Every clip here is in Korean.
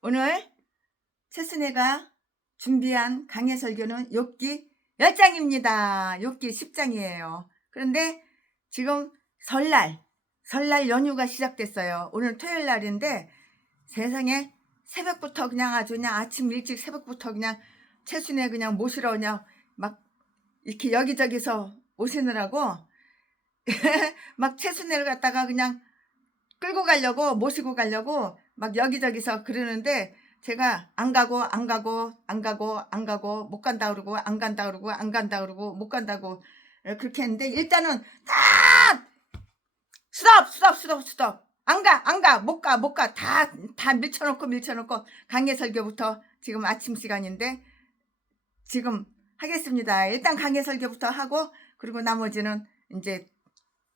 오늘 최순애가 준비한 강해 설교는 욥기 10장입니다. 욥기 10장이에요. 그런데 지금 설날 연휴가 시작됐어요. 오늘 토요일 날인데 세상에 새벽부터 그냥 아주 그냥 아침 일찍 새벽부터 그냥 최순애 그냥 모시러 그냥 막 이렇게 여기저기서 오시느라고 막 최순애를 갖다가 그냥 끌고 가려고 모시고 가려고 막 여기저기서 그러는데 제가 안 가고 못 간다 그러고 안 간다 그러고 안 간다 그러고 못 간다고 그렇게 했는데 일단은 다 스톱 안 가 못 가 다 밀쳐놓고 강해 설교부터 지금 아침 시간인데 지금 하겠습니다. 일단 강해 설교부터 하고 그리고 나머지는 이제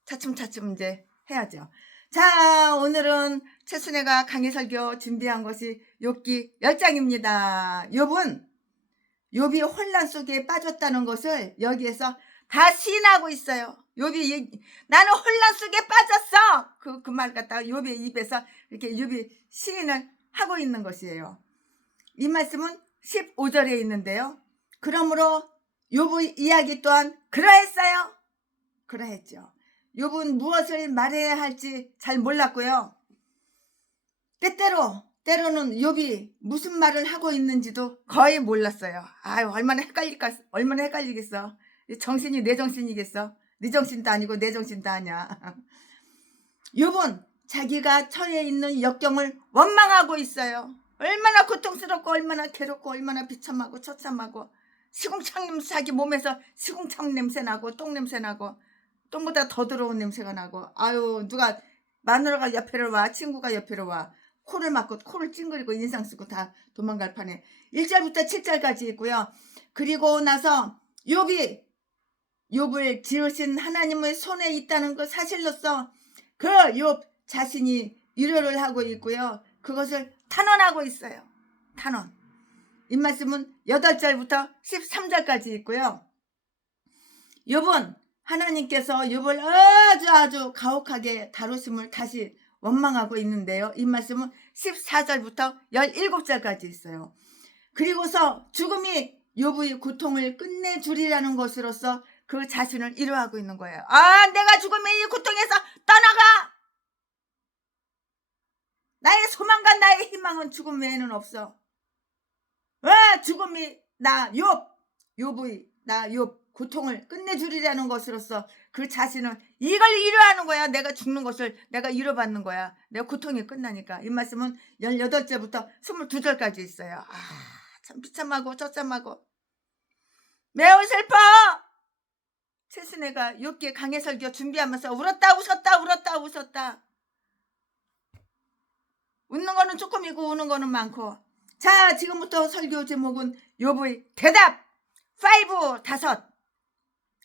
차츰 이제 해야죠. 자, 오늘은 최순애가 강해 설교 준비한 것이 욥기 10장입니다. 욥이 혼란 속에 빠졌다는 것을 여기에서 다 시인하고 있어요. 욥이 나는 혼란 속에 빠졌어. 그 말 갖다가 욥의 입에서 이렇게 욥이 시인을 하고 있는 것이에요. 이 말씀은 15절에 있는데요. 그러므로 욥의 이야기 또한 그러했어요. 그러했죠. 욥은 무엇을 말해야 할지 잘 몰랐고요. 때로는 욥이 무슨 말을 하고 있는지도 거의 몰랐어요. 아유, 얼마나 헷갈리겠어. 정신이 내 정신이겠어. 네 정신도 아니고 내 정신도 아니야. 욥은 자기가 처해 있는 역경을 원망하고 있어요. 얼마나 고통스럽고 얼마나 괴롭고 얼마나 비참하고 처참하고 시궁창 냄새, 자기 몸에서 시궁창 냄새 나고 똥 냄새 나고 똥보다 더 더러운 냄새가 나고 아유 누가 마누라가 옆에로 와 친구가 옆에로 와 코를 막고 코를 찡그리고 인상 쓰고 다 도망갈 판에 1절부터 7절까지 있고요. 그리고 나서 욥을 지으신 하나님의 손에 있다는 그 사실로서 그 욥 자신이 위로를 하고 있고요. 그것을 탄원하고 있어요. 탄원. 이 말씀은 8절부터 13절까지 있고요. 욥은 하나님께서 욥을 아주 가혹하게 다루심을 다시 원망하고 있는데요. 이 말씀은 14절부터 17절까지 있어요. 그리고서 죽음이 욥의 고통을 끝내주리라는 것으로서 그 자신을 위로하고 있는 거예요. 아, 내가 죽음의 이 고통에서 떠나가! 나의 소망과 나의 희망은 죽음 외에는 없어. 죽음이 욥 고통을 끝내주리라는 것으로서 그 자신은 이걸 위로하는 거야. 내가 죽는 것을 내가 위로받는 거야. 내가 고통이 끝나니까. 이 말씀은 18절부터 22절까지 있어요. 참 비참하고 처참하고 매우 슬퍼. 최순애가 욥기 강해 설교 준비하면서 울었다 웃었다. 웃는 거는 조금이고 우는 거는 많고. 자, 지금부터 설교 제목은 욥의 대답 5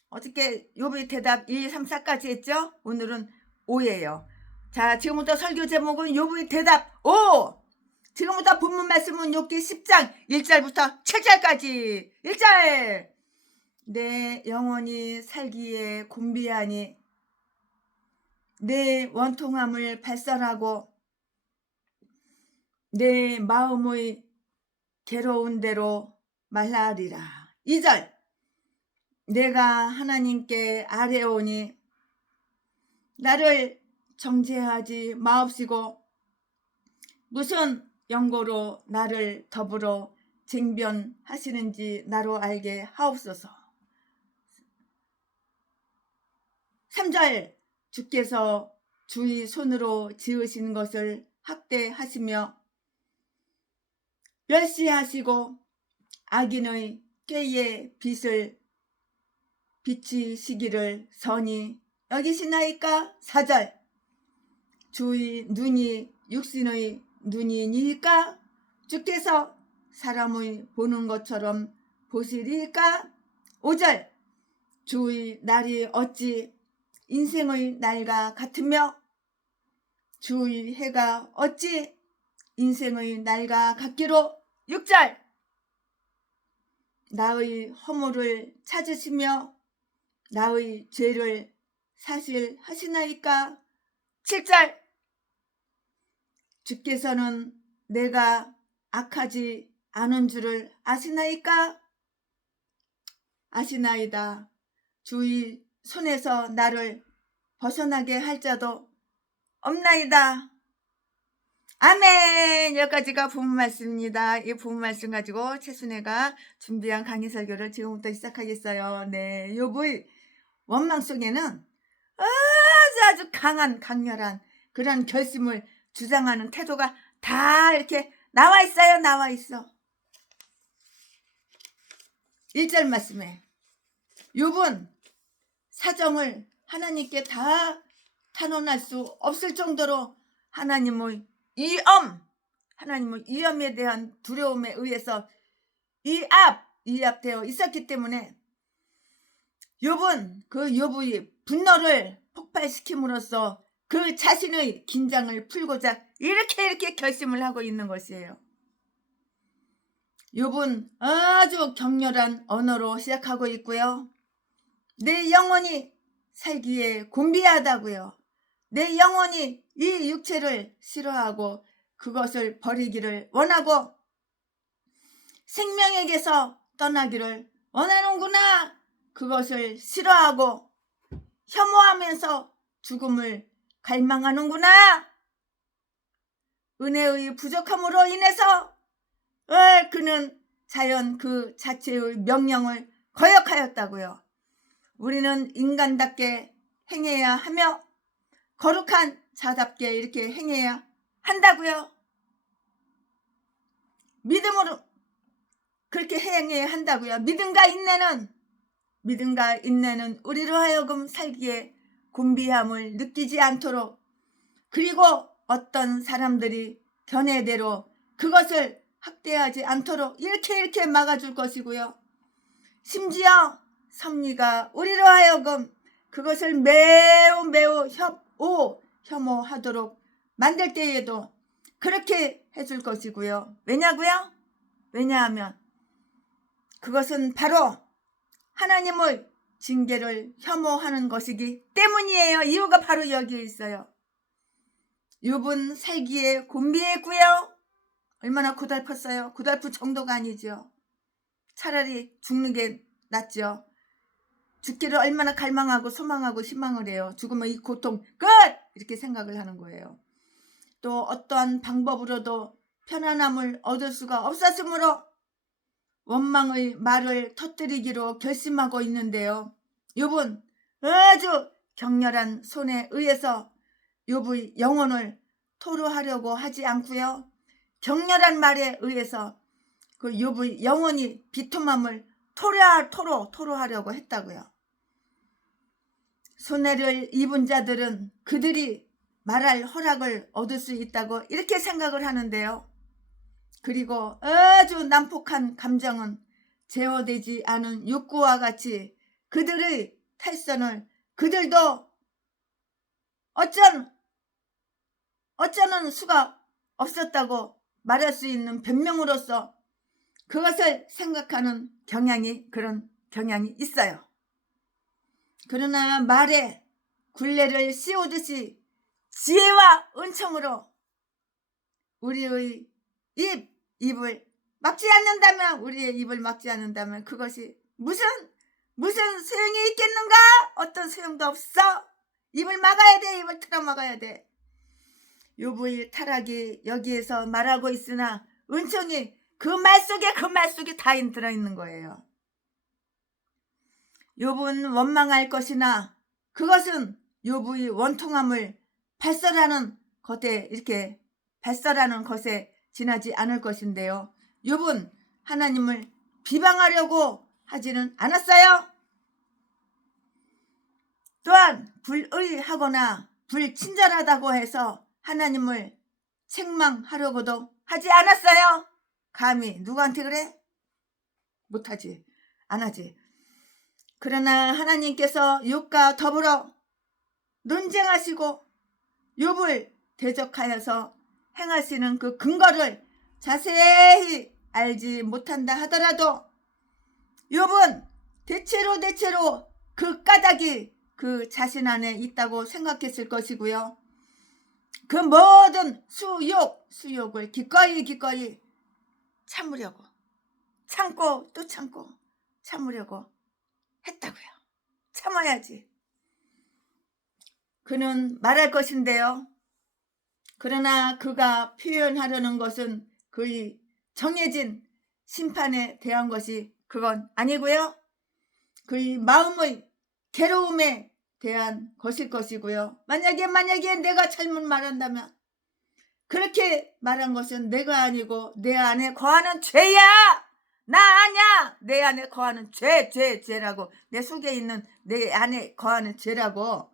어저께 욥의 대답 1, 2, 3, 4까지 했죠? 오늘은 5예요. 자, 지금부터 설교 제목은 욥의 대답 5. 지금부터 본문 말씀은 욥기 10장 1절부터 7절까지. 1절. 내 영혼이 살기에 곤비하니 내 원통함을 발설하고 내 마음의 괴로운 대로 말하리라. 2절. 내가 하나님께 아뢰오니 나를 정죄하지 마옵시고 무슨 연고로 나를 더불어 쟁변하시는지 나로 알게 하옵소서. 3절. 주께서 주의 손으로 지으신 것을 학대하시며 멸시하시고 악인의 꾀의 빛을 비치시기를 선히 여기시나이까. 4절. 주의 눈이 육신의 눈이니까 주께서 사람의 보는 것처럼 보시리까. 5절. 주의 날이 어찌 인생의 날과 같으며 주의 해가 어찌 인생의 날과 같기로. 6절. 나의 허물을 찾으시며 나의 죄를 사실하시나이까. 7절. 주께서는 내가 악하지 않은 줄을 아시나이까? 아시나이다. 주의 손에서 나를 벗어나게 할 자도 없나이다. 아멘. 여기까지가 부분 말씀입니다. 이 부분 말씀 가지고 최순애가 준비한 강의 설교를 지금부터 시작하겠어요. 네, 욥의 원망 속에는 아주 강한 강렬한 그런 결심을 주장하는 태도가 다 이렇게 나와 있어요. 나와 있어. 1절 말씀에 욥은 사정을 하나님께 다 탄원할 수 없을 정도로 하나님의 위험에 대한 두려움에 의해서 이압되어 있었기 때문에 욥은 그 욥의 분노를 폭발시킴으로써 그 자신의 긴장을 풀고자 이렇게 결심을 하고 있는 것이에요. 욥은 아주 격렬한 언어로 시작하고 있고요. 내 영혼이 살기에 곤비하다고요. 내 영혼이 이 육체를 싫어하고 그것을 버리기를 원하고 생명에게서 떠나기를 원하는구나. 그것을 싫어하고 혐오하면서 죽음을 갈망하는구나. 은혜의 부족함으로 인해서 그는 자연 그 자체의 명령을 거역하였다고요. 우리는 인간답게 행해야 하며 거룩한 자답게 이렇게 행해야 한다고요. 믿음으로 그렇게 행해야 한다고요. 믿음과 인내는 우리로 하여금 살기에 곤비함을 느끼지 않도록, 그리고 어떤 사람들이 견해대로 그것을 학대하지 않도록 이렇게 막아줄 것이고요. 심지어 섭리가 우리로 하여금 그것을 매우 혐오하도록 만들 때에도 그렇게 해줄 것이고요. 왜냐하면 그것은 바로 하나님의 징계를 혐오하는 것이기 때문이에요. 이유가 바로 여기에 있어요. 욥은 살기에 곤비했고요. 얼마나 고달팠어요. 고달플 정도가 아니죠. 차라리 죽는 게 낫죠. 죽기를 얼마나 갈망하고 소망하고 희망을 해요. 죽으면 이 고통 끝! 이렇게 생각을 하는 거예요. 또 어떠한 방법으로도 편안함을 얻을 수가 없었으므로 원망의 말을 터뜨리기로 결심하고 있는데요. 욥은 아주 격렬한 손에 의해서 욥의 영혼을 토로하려고 하지 않고요. 격렬한 말에 의해서 그 욥의 영혼이 비통함을 토로하려고 했다고요. 손해를 입은 자들은 그들이 말할 허락을 얻을 수 있다고 이렇게 생각을 하는데요. 그리고 아주 난폭한 감정은 제어되지 않은 욕구와 같이 그들의 탈선을 그들도 어쩌는 수가 없었다고 말할 수 있는 변명으로서 그것을 생각하는 그런 경향이 있어요. 그러나 말에 굴레를 씌우듯이 지혜와 은총으로 우리의 우리의 입을 막지 않는다면 그것이 무슨 소용이 있겠는가? 어떤 소용도 없어. 입을 막아야 돼. 입을 틀어 막아야 돼. 욥의 타락이 여기에서 말하고 있으나 은총이 그 말 속에 다 들어있는 거예요. 욥은 원망할 것이나 그것은 욥의 원통함을 발설하는 것에 지나지 않을 것인데요. 욥은 하나님을 비방하려고 하지는 않았어요. 또한 불의하거나 불친절하다고 해서 하나님을 책망하려고도 하지 않았어요. 감히 누구한테 그래? 못하지. 안 하지. 그러나 하나님께서 욥과 더불어 논쟁하시고 욥을 대적하여서 행하시는 그 근거를 자세히 알지 못한다 하더라도 욥은 대체로 그 까닭이 그 자신 안에 있다고 생각했을 것이고요. 그 모든 수욕을 기꺼이 참으려고 참고 또 참고 참으려고 했다고요. 참아야지. 그는 말할 것인데요. 그러나 그가 표현하려는 것은 그의 정해진 심판에 대한 것이 그건 아니고요. 그의 마음의 괴로움에 대한 것일 것이고요. 만약에 내가 잘못 말한다면 그렇게 말한 것은 내가 아니고 내 안에 거하는 죄야. 나 아니야. 내 안에 거하는 죄라고. 내 속에 있는 내 안에 거하는 죄라고.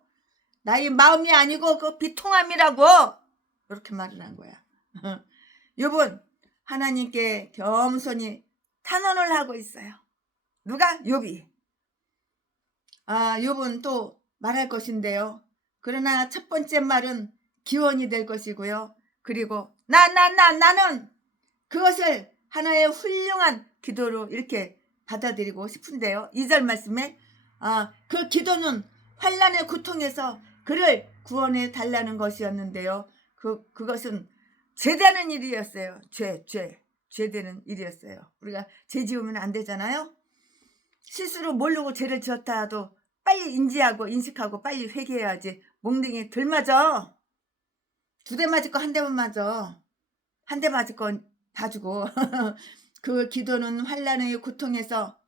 나의 마음이 아니고 그 비통함이라고. 이렇게 말을 한 거야. 욥은 하나님께 겸손히 탄원을 하고 있어요. 누가? 욥이. 욥은 또 말할 것인데요. 그러나 첫 번째 말은 기원이 될 것이고요. 그리고 나는 그것을 하나의 훌륭한 기도로 이렇게 받아들이고 싶은데요. 2절 말씀에 그 기도는 환난의 고통에서 그를 구원해 달라는 것이었는데요. 그것은 죄되는 일이었어요. 죄되는 일이었어요. 우리가 죄 지으면 안 되잖아요. 실수로 모르고 죄를 지었다 하도 빨리 인지하고 인식하고 빨리 회개해야지. 몽둥이 덜 맞아. 2대 맞을 거 1대만 맞아. 1대 맞을 건 봐주고. 그 기도는 환난의 고통에서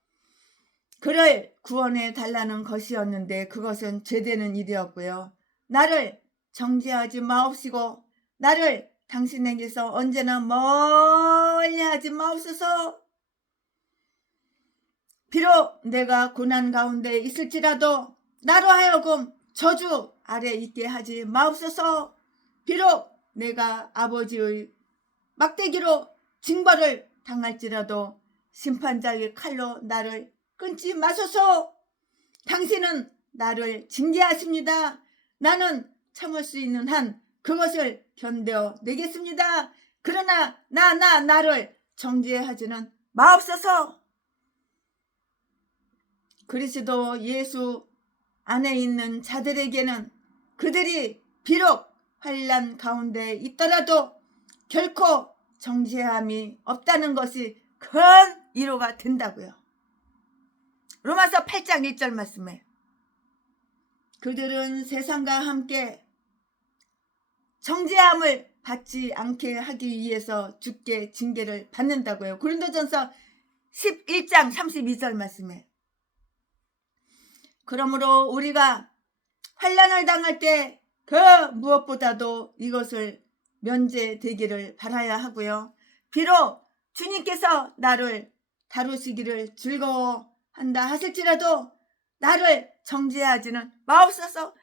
그를 구원해 달라는 것이었는데 그것은 죄되는 일이었고요. 나를 정죄하지 마옵시고 나를 당신에게서 언제나 멀리하지 마옵소서. 비록 내가 고난 가운데 있을지라도 나로 하여금 저주 아래 있게 하지 마옵소서. 비록 내가 아버지의 막대기로 징벌을 당할지라도 심판자의 칼로 나를 끊지 마소서. 당신은 나를 징계하십니다. 나는 참을 수 있는 한 그것을 견뎌 내겠습니다. 그러나 나를 정죄하지는 마옵소서. 그리스도 예수 안에 있는 자들에게는 그들이 비록 환난 가운데 있더라도 결코 정죄함이 없다는 것이 큰 위로가 된다고요. 로마서 8장 1절 말씀에 그들은 세상과 함께 정죄함을 받지 않게 하기 위해서 주께 징계를 받는다고요. 고린도전서 11장 32절 말씀에 그러므로 우리가 환난을 당할 때 그 무엇보다도 이것을 면제되기를 바라야 하고요. 비록 주님께서 나를 다루시기를 즐거워한다 하실지라도 나를 정죄하지는 마옵소서.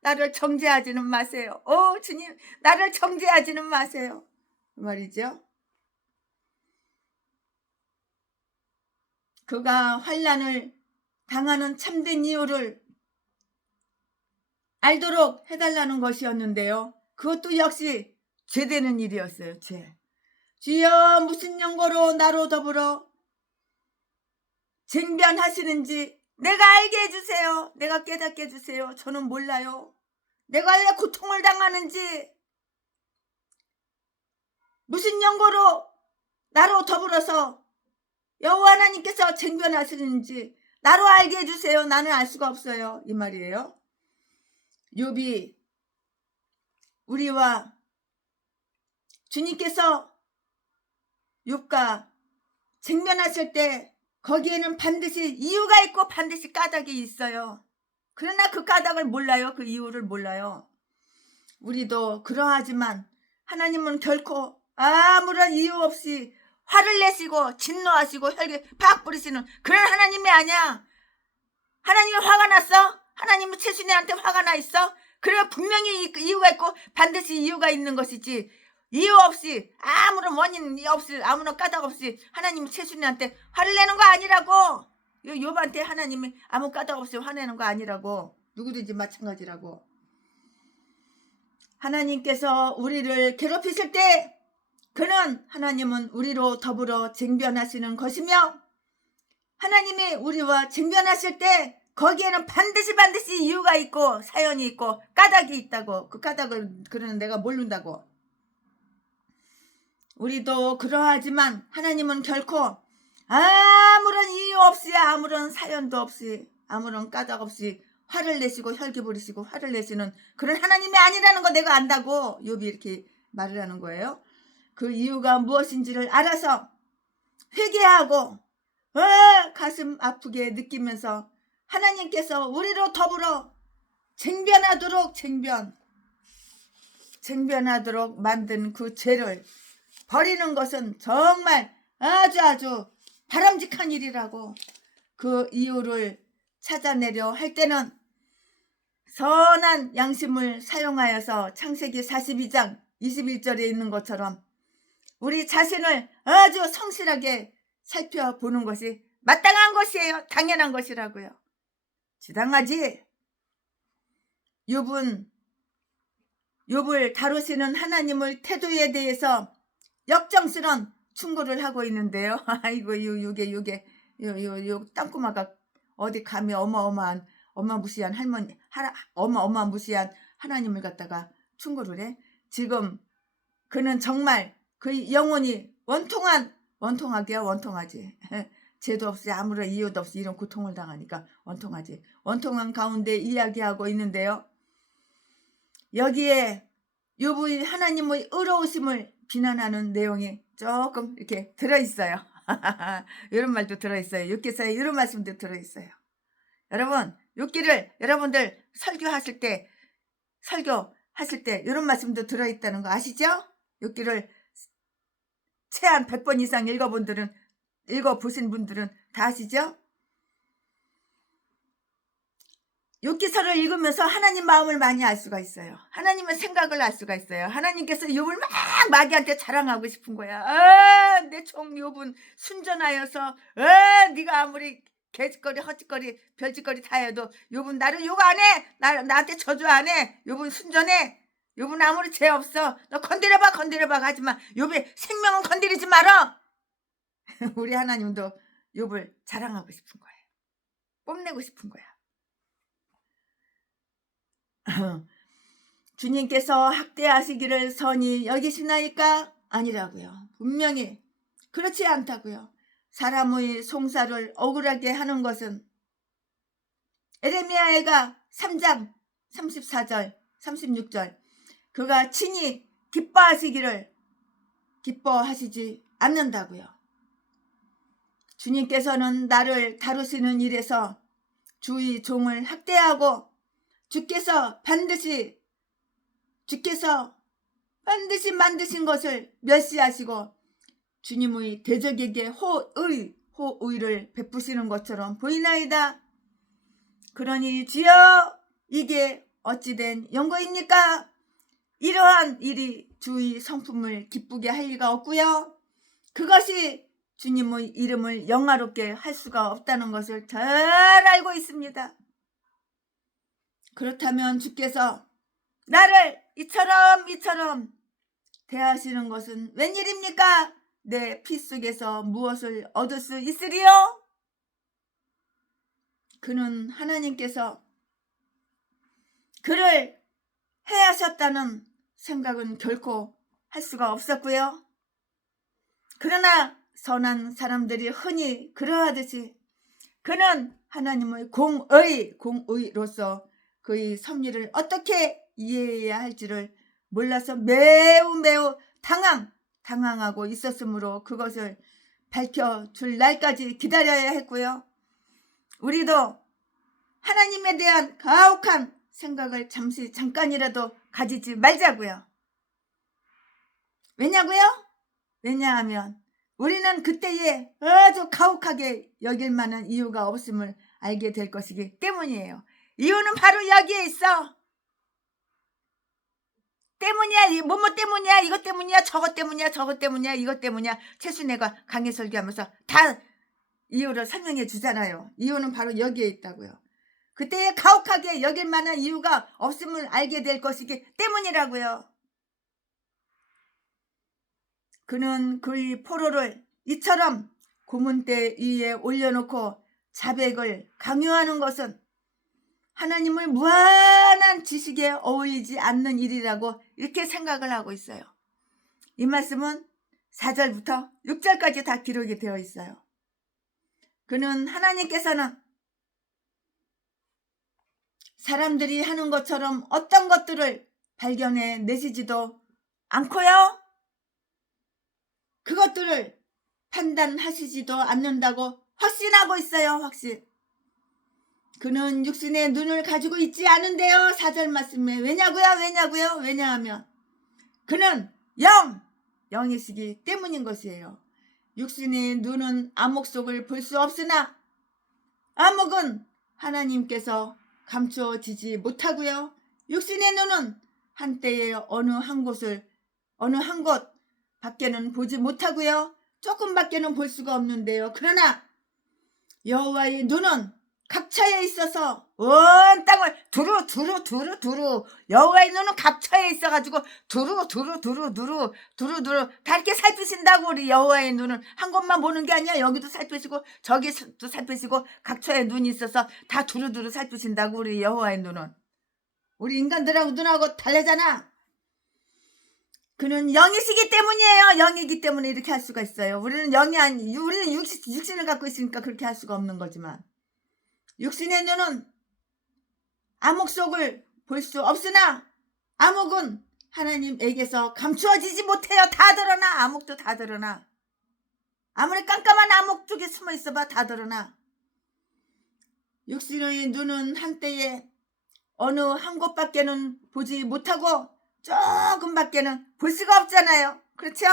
나를 정죄하지는 마세요. 주님, 나를 정죄하지는 마세요. 그 말이죠. 그가 환난을 당하는 참된 이유를 알도록 해달라는 것이었는데요. 그것도 역시 죄되는 일이었어요. 죄. 주여 무슨 연고로 나로 더불어 쟁변하시는지 내가 알게 해주세요. 내가 깨닫게 해주세요. 저는 몰라요. 내가 왜 고통을 당하는지 무슨 연고로 나로 더불어서 여호와 하나님께서 쟁변하시는지 나로 알게 해주세요. 나는 알 수가 없어요. 이 말이에요. 욥이 우리와 주님께서 욥과 쟁변하실 때 거기에는 반드시 이유가 있고 반드시 까닭이 있어요. 그러나 그 까닭을 몰라요. 그 이유를 몰라요. 우리도 그러하지만 하나님은 결코 아무런 이유 없이 화를 내시고 진노하시고 혈기 팍 뿌리시는 그런 하나님이 아니야. 하나님이 화가 났어? 하나님은 최순애한테 화가 나 있어? 그래 분명히 이유가 있고 반드시 이유가 있는 것이지 이유 없이 아무런 원인 없이 아무런 까닭 없이 하나님이 최순애한테 화를 내는 거 아니라고. 욥한테 하나님이 아무 까닭 없이 화내는 거 아니라고. 누구든지 마찬가지라고. 하나님께서 우리를 괴롭히실 때 하나님은 우리로 더불어 쟁변하시는 것이며 하나님이 우리와 쟁변하실 때 거기에는 반드시 이유가 있고 사연이 있고 까닭이 있다고. 그 까닭을 그러는 내가 모른다고. 우리도 그러하지만 하나님은 결코 아무런 이유 없이, 아무런 사연도 없이, 아무런 까닭 없이 화를 내시고 혈기 부리시고 화를 내시는 그런 하나님이 아니라는 거 내가 안다고 욥이 이렇게 말을 하는 거예요. 그 이유가 무엇인지를 알아서 회개하고 가슴 아프게 느끼면서 하나님께서 우리로 더불어 쟁변하도록 만든 그 죄를 버리는 것은 정말 아주 바람직한 일이라고, 그 이유를 찾아내려 할 때는 선한 양심을 사용하여서 창세기 42장 21절에 있는 것처럼 우리 자신을 아주 성실하게 살펴보는 것이 마땅한 것이에요. 당연한 것이라고요. 지당하지. 욥을 다루시는 하나님의 태도에 대해서 역정스런 충고를 하고 있는데요. 아이고, 요게 땅꼬마가 어디 감히 어마무시한 하나님을 갖다가 충고를 해. 지금 그는 정말 그 영혼이 원통하지. 죄도 없이 아무런 이유도 없이 이런 고통을 당하니까 원통하지. 원통한 가운데 이야기하고 있는데요. 여기에 욥의 하나님의 의로우심을 비난하는 내용이 조금 이렇게 들어있어요. 이런 말도 들어있어요. 욥기서에 이런 말씀도 들어있어요. 여러분, 욥기를 여러분들 설교하실 때 이런 말씀도 들어있다는 거 아시죠? 욥기를 최한 100번 이상 읽어보신 분들은 다 아시죠? 욥기서를 읽으면서 하나님 마음을 많이 알 수가 있어요. 하나님의 생각을 알 수가 있어요. 하나님께서 욥을 막 마귀한테 자랑하고 싶은 거야. 내 종 욥은 순전하여서 네가 아무리 개짓거리 헛짓거리 별짓거리 다 해도 욥은 나를 욕 안 해. 나한테 저주 안 해. 욥은 순전해. 욥은 아무리 죄 없어. 너 건드려봐 하지만 욥의 생명은 건드리지 마라. 우리 하나님도 욥을 자랑하고 싶은 거예요. 뽐내고 싶은 거야. 주님께서 학대하시기를 선히 여기시나이까? 아니라고요. 분명히 그렇지 않다고요. 사람의 송사를 억울하게 하는 것은 에레미야가 3장 34절 36절 그가 친히 기뻐하시지 않는다고요. 주님께서는 나를 다루시는 일에서 주의 종을 학대하고 주께서 반드시 만드신 것을 멸시하시고 주님의 대적에게 호의를 베푸시는 것처럼 보이나이다. 그러니 주여, 이게 어찌된 연고입니까? 이러한 일이 주의 성품을 기쁘게 할 리가 없고요. 그것이 주님의 이름을 영화롭게 할 수가 없다는 것을 잘 알고 있습니다. 그렇다면 주께서 나를 이처럼 대하시는 것은 웬일입니까? 내 피 속에서 무엇을 얻을 수 있으리요? 그는 하나님께서 그를 해하셨다는 생각은 결코 할 수가 없었고요. 그러나 선한 사람들이 흔히 그러하듯이 그는 하나님의 공의로서 그의 섭리를 어떻게 이해해야 할지를 몰라서 매우 당황하고 있었으므로 그것을 밝혀줄 날까지 기다려야 했고요. 우리도 하나님에 대한 가혹한 생각을 잠깐이라도 가지지 말자고요. 왜냐하면 우리는 그때에 아주 가혹하게 여길 만한 이유가 없음을 알게 될 것이기 때문이에요. 이유는 바로 여기에 있어. 때문이야. 뭐뭐 때문이야. 이것 때문이야. 저것 때문이야. 이것 때문이야. 최순애가 강의 설교하면서 다 이유를 설명해 주잖아요. 이유는 바로 여기에 있다고요. 그때에 가혹하게 여길 만한 이유가 없음을 알게 될 것이기 때문이라고요. 그는 그의 포로를 이처럼 고문대 위에 올려놓고 자백을 강요하는 것은 하나님의 무한한 지식에 어울리지 않는 일이라고 이렇게 생각을 하고 있어요. 이 말씀은 4절부터 6절까지 다 기록이 되어 있어요. 그는 하나님께서는 사람들이 하는 것처럼 어떤 것들을 발견해 내시지도 않고요. 그것들을 판단하시지도 않는다고 확신하고 있어요. 확신. 그는 육신의 눈을 가지고 있지 않은데요. 4절 말씀에 왜냐고요? 왜냐하면 그는 영이시기 때문인 것이에요. 육신의 눈은 암흑 속을 볼 수 없으나 암흑은 하나님께서 감추어지지 못하고요. 육신의 눈은 한때에 어느 한 곳 밖에는 보지 못하고요. 조금밖에는 볼 수가 없는데요. 그러나 여호와의 눈은 각처에 있어서 온 땅을 두루 여호와의 눈은 각처에 있어가지고 두루 다 이렇게 살피신다고. 우리 여호와의 눈은 한 곳만 보는 게 아니야. 여기도 살피시고 저기도 살피시고 각처에 눈이 있어서 다 두루 살피신다고. 우리 여호와의 눈은 우리 인간들하고 눈하고 다르잖아. 그는 영이시기 때문이에요. 영이기 때문에 이렇게 할 수가 있어요. 우리는 영이 아니, 우리는 육신을 갖고 있으니까 그렇게 할 수가 없는 거지만 육신의 눈은 암흑 속을 볼 수 없으나 암흑은 하나님에게서 감추어지지 못해요. 다 드러나. 암흑도 다 드러나. 아무리 깜깜한 암흑 쪽에 숨어 있어봐 다 드러나. 육신의 눈은 한때에 어느 한 곳밖에는 보지 못하고 조금밖에는 볼 수가 없잖아요. 그렇죠?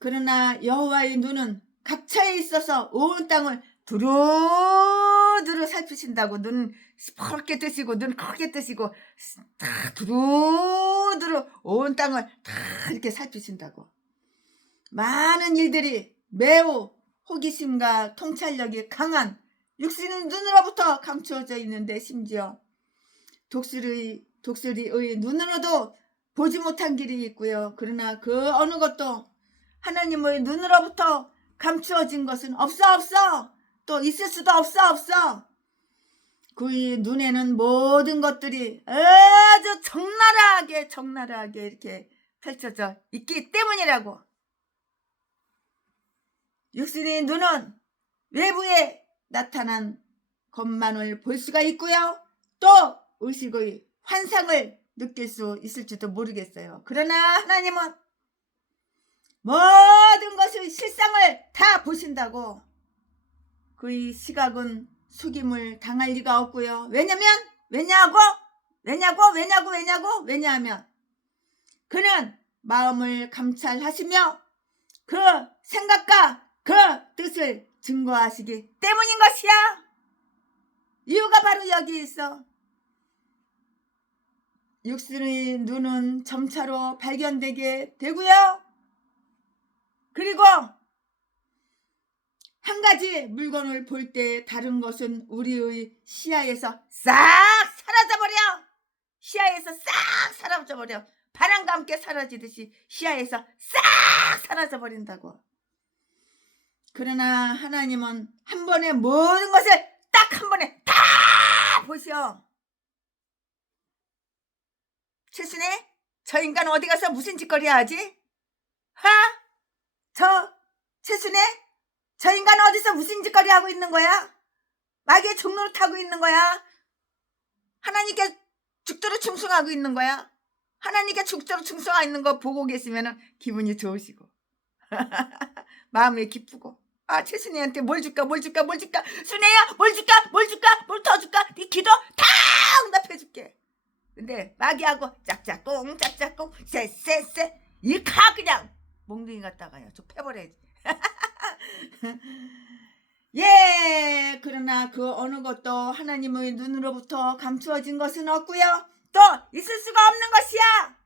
그러나 여호와의 눈은 각처에 있어서 온 땅을 두루두루 살피신다고. 눈 시퍼렇게 뜨시고 눈 크게 뜨시고 다 두루두루 온 땅을 다 이렇게 살피신다고. 많은 일들이 매우 호기심과 통찰력이 강한 육신의 눈으로부터 감추어져 있는데 심지어 독수리의 눈으로도 보지 못한 길이 있고요. 그러나 그 어느 것도 하나님의 눈으로부터 감추어진 것은 없어. 또 있을 수도 없어. 그의 눈에는 모든 것들이 아주 적나라하게 이렇게 펼쳐져 있기 때문이라고. 육신의 눈은 외부에 나타난 것만을 볼 수가 있고요. 또 의식의 환상을 느낄 수 있을지도 모르겠어요. 그러나 하나님은 모든 것의 실상을 다 보신다고. 그의 시각은 숙임을 당할 리가 없고요. 왜냐하면 그는 마음을 감찰하시며 그 생각과 그 뜻을 증거하시기 때문인 것이야. 이유가 바로 여기 있어. 육신의 눈은 점차로 발견되게 되고요. 그리고 한 가지 물건을 볼 때 다른 것은 우리의 시야에서 싹 사라져버려. 시야에서 싹 사라져버려. 바람과 함께 사라지듯이 시야에서 싹 사라져버린다고. 그러나 하나님은 한 번에 모든 것을 딱 한 번에 다 보셔. 최순애, 저 인간 어디 가서 무슨 짓거리 하지? 최순애, 저 인간 어디서 무슨 짓거리 하고 있는 거야? 마귀의 종로를 타고 있는 거야? 하나님께 죽도록 충성하고 있는 거야? 하나님께 죽도록 충성하고 있는 거 보고 계시면 기분이 좋으시고 마음이 기쁘고, 최순애한테 뭘 줄까? 순애야, 뭘 더 줄까? 네 기도 다 응답해줄게. 근데 마귀하고 짝짝꿍 쎄 일카 그냥 몽둥이 갖다가요 저 패버려야지. 예, 그러나 그 어느 것도 하나님의 눈으로부터 감추어진 것은 없고요. 또 있을 수가 없는 것이야.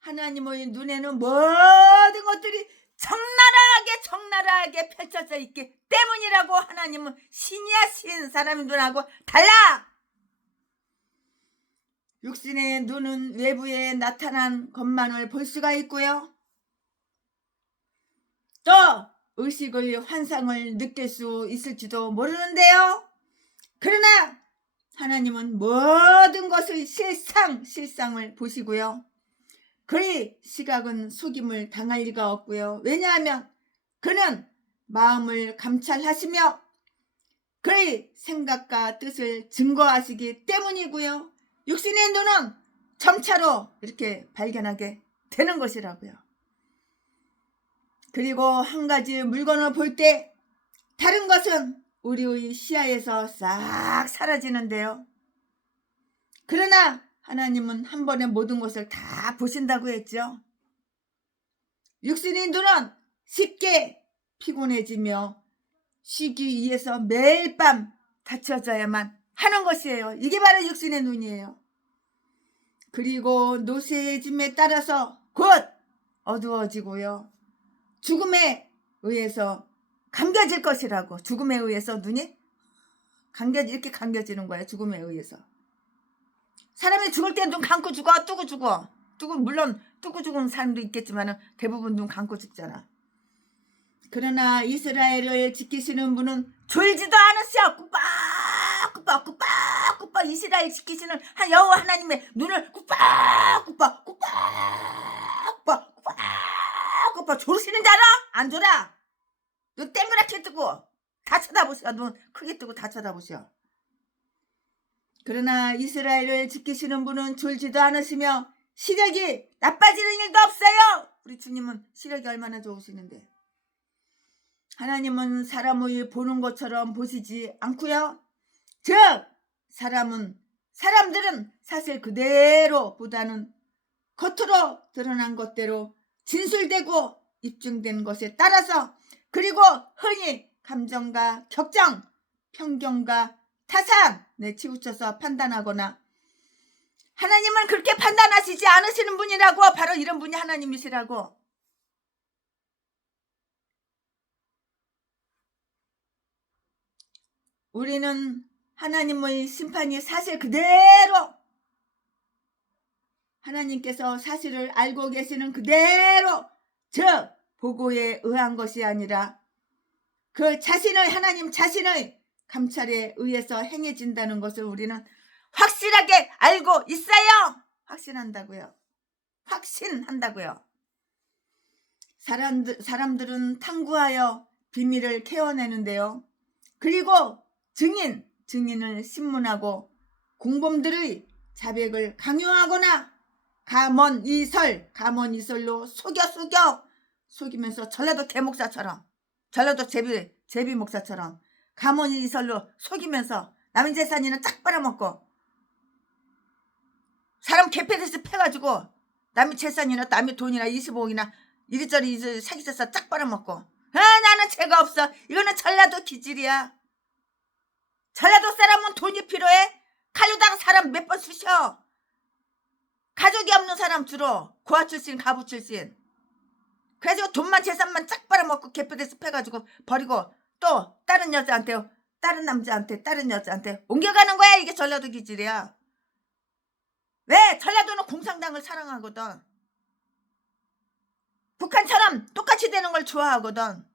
하나님의 눈에는 모든 것들이 적나라하게 펼쳐져 있기 때문이라고. 하나님은 신이야 신. 사람의 눈하고 달라. 육신의 눈은 외부에 나타난 것만을 볼 수가 있고요. 또 의식의 환상을 느낄 수 있을지도 모르는데요. 그러나 하나님은 모든 것의 실상을 보시고요. 그의 시각은 속임을 당할 리가 없고요. 왜냐하면 그는 마음을 감찰하시며 그의 생각과 뜻을 증거하시기 때문이고요. 육신의 눈은 점차로 이렇게 발견하게 되는 것이라고요. 그리고 한 가지 물건을 볼 때 다른 것은 우리의 시야에서 싹 사라지는데요. 그러나 하나님은 한 번에 모든 것을 다 보신다고 했죠. 육신의 눈은 쉽게 피곤해지며 쉬기 위해서 매일 밤 닫혀져야만 하는 것이에요. 이게 바로 육신의 눈이에요. 그리고 노쇠해짐에 따라서 곧 어두워지고요. 죽음에 의해서 감겨질 것이라고. 죽음에 의해서 눈이 이렇게 감겨지는 거예요. 죽음에 의해서. 사람이 죽을 때 눈 감고 죽어. 뜨고 죽어. 물론 뜨고 죽은 사람도 있겠지만 대부분 눈 감고 죽잖아. 그러나 이스라엘을 지키시는 분은 졸지도 않으셔. 꾸빡꾸빡 이스라엘 지키시는 여호와 하나님의 눈을 꾸빡꾸빡 졸으시는 줄 알아? 안 졸아. 눈 땡그랗게 뜨고 다 쳐다보셔. 눈 크게 뜨고 다 쳐다보셔. 그러나 이스라엘을 지키시는 분은 졸지도 않으시며 시력이 나빠지는 일도 없어요. 우리 주님은 시력이 얼마나 좋으시는데. 하나님은 사람의 보는 것처럼 보시지 않고요. 즉 사람들은 사실 그대로 보다는 겉으로 드러난 것대로 진술되고 입증된 것에 따라서 그리고 흔히 감정과 격정, 편견과 타산에 치우쳐서 판단하거나 하나님은 그렇게 판단하시지 않으시는 분이라고. 바로 이런 분이 하나님이시라고. 우리는 하나님의 심판이 사실 그대로 하나님께서 사실을 알고 계시는 그대로 즉 보고에 의한 것이 아니라 그 하나님 자신의 감찰에 의해서 행해진다는 것을 우리는 확실하게 알고 있어요. 확신한다고요. 사람들은 탐구하여 비밀을 캐어내는데요. 그리고 증인을 신문하고 공범들의 자백을 강요하거나 감언이설로 속이면서 전라도 대목사처럼, 전라도 제비 목사처럼 감언이설로 속이면서 남의 재산이나 쫙 빨아먹고 사람 개패듯이 패가지고 남의 재산이나 남의 돈이나 25억이나 이리저리 사기쳐서 쫙 빨아먹고 나는 죄가 없어. 이거는 전라도 기질이야. 전라도 사람은 돈이 필요해? 칼로다가 사람 몇 번 쑤셔. 가족이 없는 사람 주로 고아 출신 가부 출신. 그래서 돈만 재산만 쫙 빨아먹고 개패듯이 패가지고 버리고 또 다른 남자한테 옮겨가는 거야. 이게 전라도 기질이야. 왜? 전라도는 공산당을 사랑하거든. 북한처럼 똑같이 되는 걸 좋아하거든.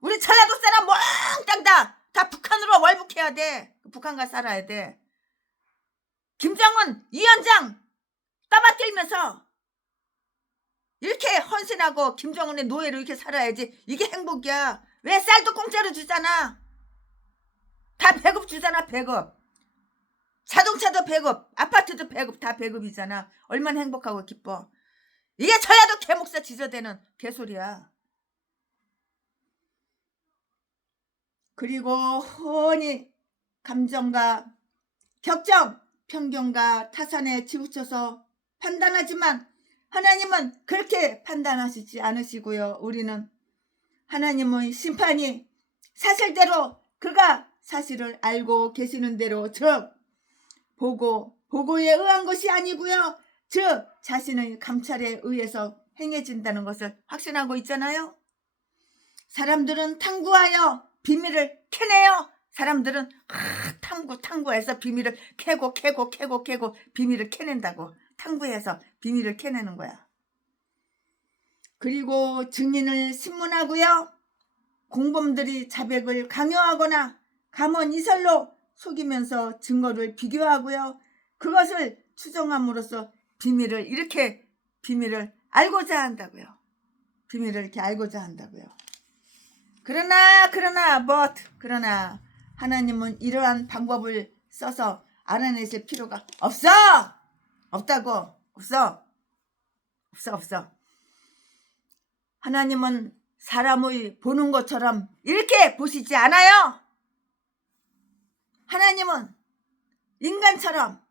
우리 전라도 사람 몽땅 다 북한으로 월북해야 돼. 북한가 살아야 돼. 김정은 위원장 떠받들면서 이렇게 헌신하고 김정은의 노예로 이렇게 살아야지. 이게 행복이야. 왜? 쌀도 공짜로 주잖아. 다 배급 주잖아. 배급. 자동차도 배급, 아파트도 배급, 다 배급이잖아. 얼마나 행복하고 기뻐. 이게 전라도 개목사 지저대는 개소리야. 그리고 흔히 감정과 격정, 편견과 타산에 치우쳐서 판단하지만 하나님은 그렇게 판단하시지 않으시고요. 우리는 하나님의 심판이 사실대로 그가 사실을 알고 계시는 대로 즉 보고에 의한 것이 아니고요. 즉 자신의 감찰에 의해서 행해진다는 것을 확신하고 있잖아요. 사람들은 탐구하여 비밀을 캐내요. 사람들은 탐구해서 비밀을 캐고 비밀을 캐낸다고. 탐구해서 비밀을 캐내는 거야. 그리고 증인을 신문하고요. 공범들이 자백을 강요하거나 감언이설로 속이면서 증거를 비교하고요. 그것을 추정함으로써 비밀을 이렇게 비밀을 알고자 한다고요. 비밀을 이렇게 알고자 한다고요. 그러나 하나님은 이러한 방법을 써서 알아내실 필요가 없어. 없다고. 없어. 하나님은 사람의 보는 것처럼 이렇게 보시지 않아요. 하나님은 인간처럼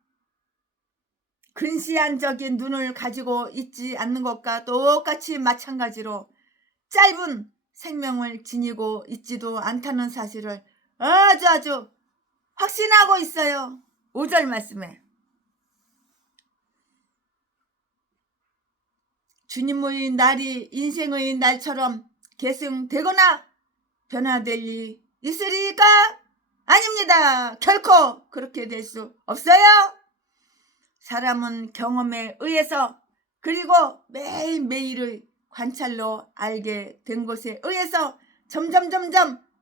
근시안적인 눈을 가지고 있지 않는 것과 똑같이 마찬가지로 짧은 생명을 지니고 있지도 않다는 사실을 아주 확신하고 있어요. 5절 말씀에 주님의 날이 인생의 날처럼 계승되거나 변화될 리 있으리까? 아닙니다. 결코 그렇게 될 수 없어요. 사람은 경험에 의해서 그리고 매일매일의 관찰로 알게 된 것에 의해서 점점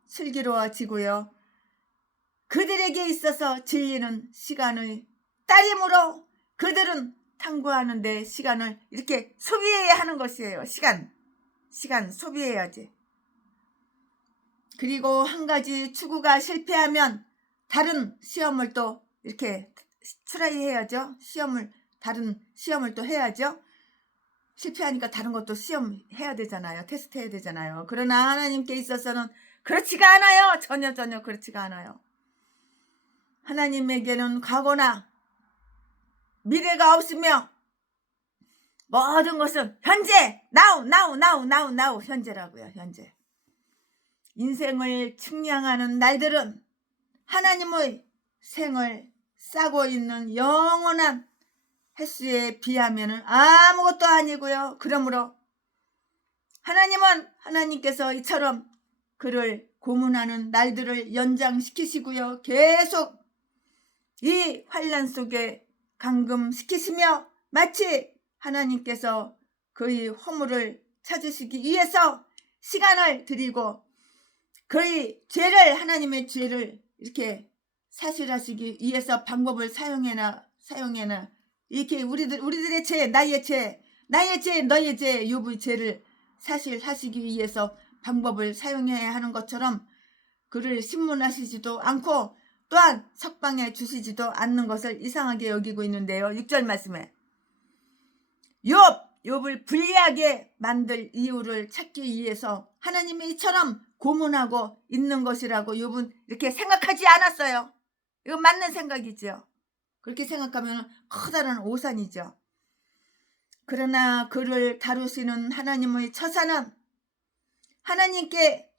슬기로워지고요. 그들에게 있어서 진리는 시간의 딸이므로 그들은 탐구하는 데 시간을 이렇게 소비해야 하는 것이에요. 시간 소비해야지. 그리고 한 가지 추구가 실패하면 다른 시험을 또 이렇게 트라이 해야죠. 다른 시험을 또 해야죠. 실패하니까 다른 것도 시험 해야 되잖아요. 테스트 해야 되잖아요. 그러나 하나님께 있어서는 그렇지가 않아요. 전혀 그렇지가 않아요. 하나님에게는 과거나 미래가 없으며 모든 것은 현재, now 현재라고요. 현재. 인생을 측량하는 날들은 하나님의 생을 싸고 있는 영원한 횟수에 비하면 아무것도 아니고요. 그러므로 하나님은 하나님께서 이처럼 그를 고문하는 날들을 연장시키시고요. 계속 이 환난 속에 감금시키시며 마치 하나님께서 그의 허물을 찾으시기 위해서 시간을 드리고 그의 죄를 하나님의 죄를 이렇게 사실하시기 위해서 방법을 사용해나 이렇게 우리들의 죄, 나의 죄, 너의 죄, 욥의 죄를 사실하시기 위해서 방법을 사용해야 하는 것처럼 그를 신문하시지도 않고 또한 석방해 주시지도 않는 것을 이상하게 여기고 있는데요. 6절 말씀에 욥을 불리하게 만들 이유를 찾기 위해서 하나님이 이처럼 고문하고 있는 것이라고 욥은 이렇게 생각하지 않았어요. 이거 맞는 생각이죠. 그렇게 생각하면 커다란 오산이죠. 그러나 그를 다루시는 하나님의 처사는 하나님께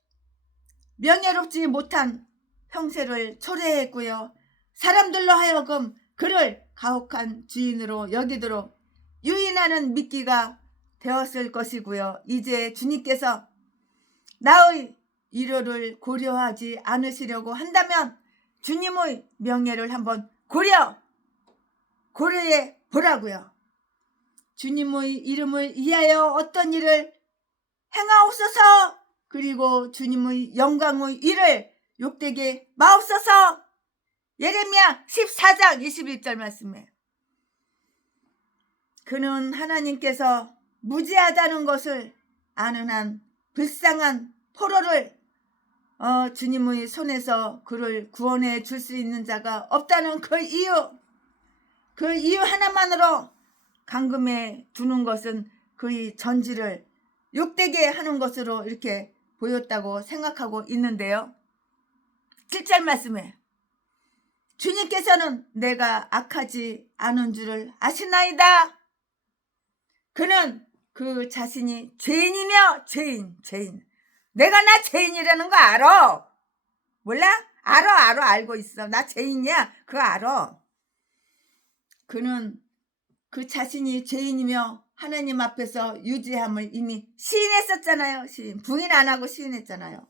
명예롭지 못한 형세를 초래했고요. 사람들로 하여금 그를 가혹한 주인으로 여기도록 유인하는 미끼가 되었을 것이고요. 이제 주님께서 나의 위로를 고려하지 않으시려고 한다면 주님의 명예를 한번 고려해 보라고요. 주님의 이름을 위하여 어떤 일을 행하옵소서. 그리고 주님의 영광의 일을 욕되게 마옵소서. 예레미야 14장 21절 말씀에 그는 하나님께서 무지하다는 것을 아는 한 불쌍한 포로를 주님의 손에서 그를 구원해 줄 수 있는 자가 없다는 그 이유 하나만으로 감금해 두는 것은 그의 전지를 욕되게 하는 것으로 이렇게 보였다고 생각하고 있는데요. 7절 말씀에 주님께서는 내가 악하지 않은 줄을 아시나이다. 그는 그 자신이 죄인이며 죄인 내가 나 죄인이라는 거 알아. 몰라? 알고 있어. 나 죄인이야. 그거 알아. 그는 그 자신이 죄인이며 하나님 앞에서 유죄함을 이미 시인했었잖아요. 부인 안 하고 시인했잖아요.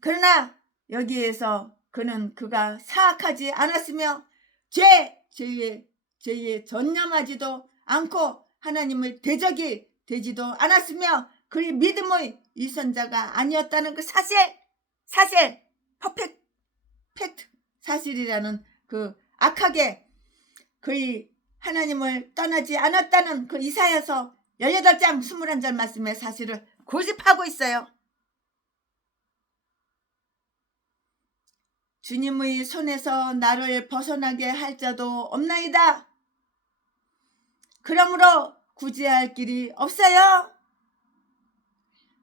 그러나 여기에서 그는 그가 사악하지 않았으며 죄에 전념하지도 않고 하나님을 대적이 되지도 않았으며 그의 믿음의 위선자가 아니었다는 그 사실 팩트 사실이라는 그 악하게 그의 하나님을 떠나지 않았다는 그 이사야서 18장 21절 말씀의 사실을 고집하고 있어요. 주님의 손에서 나를 벗어나게 할 자도 없나이다. 그러므로 구제할 길이 없어요.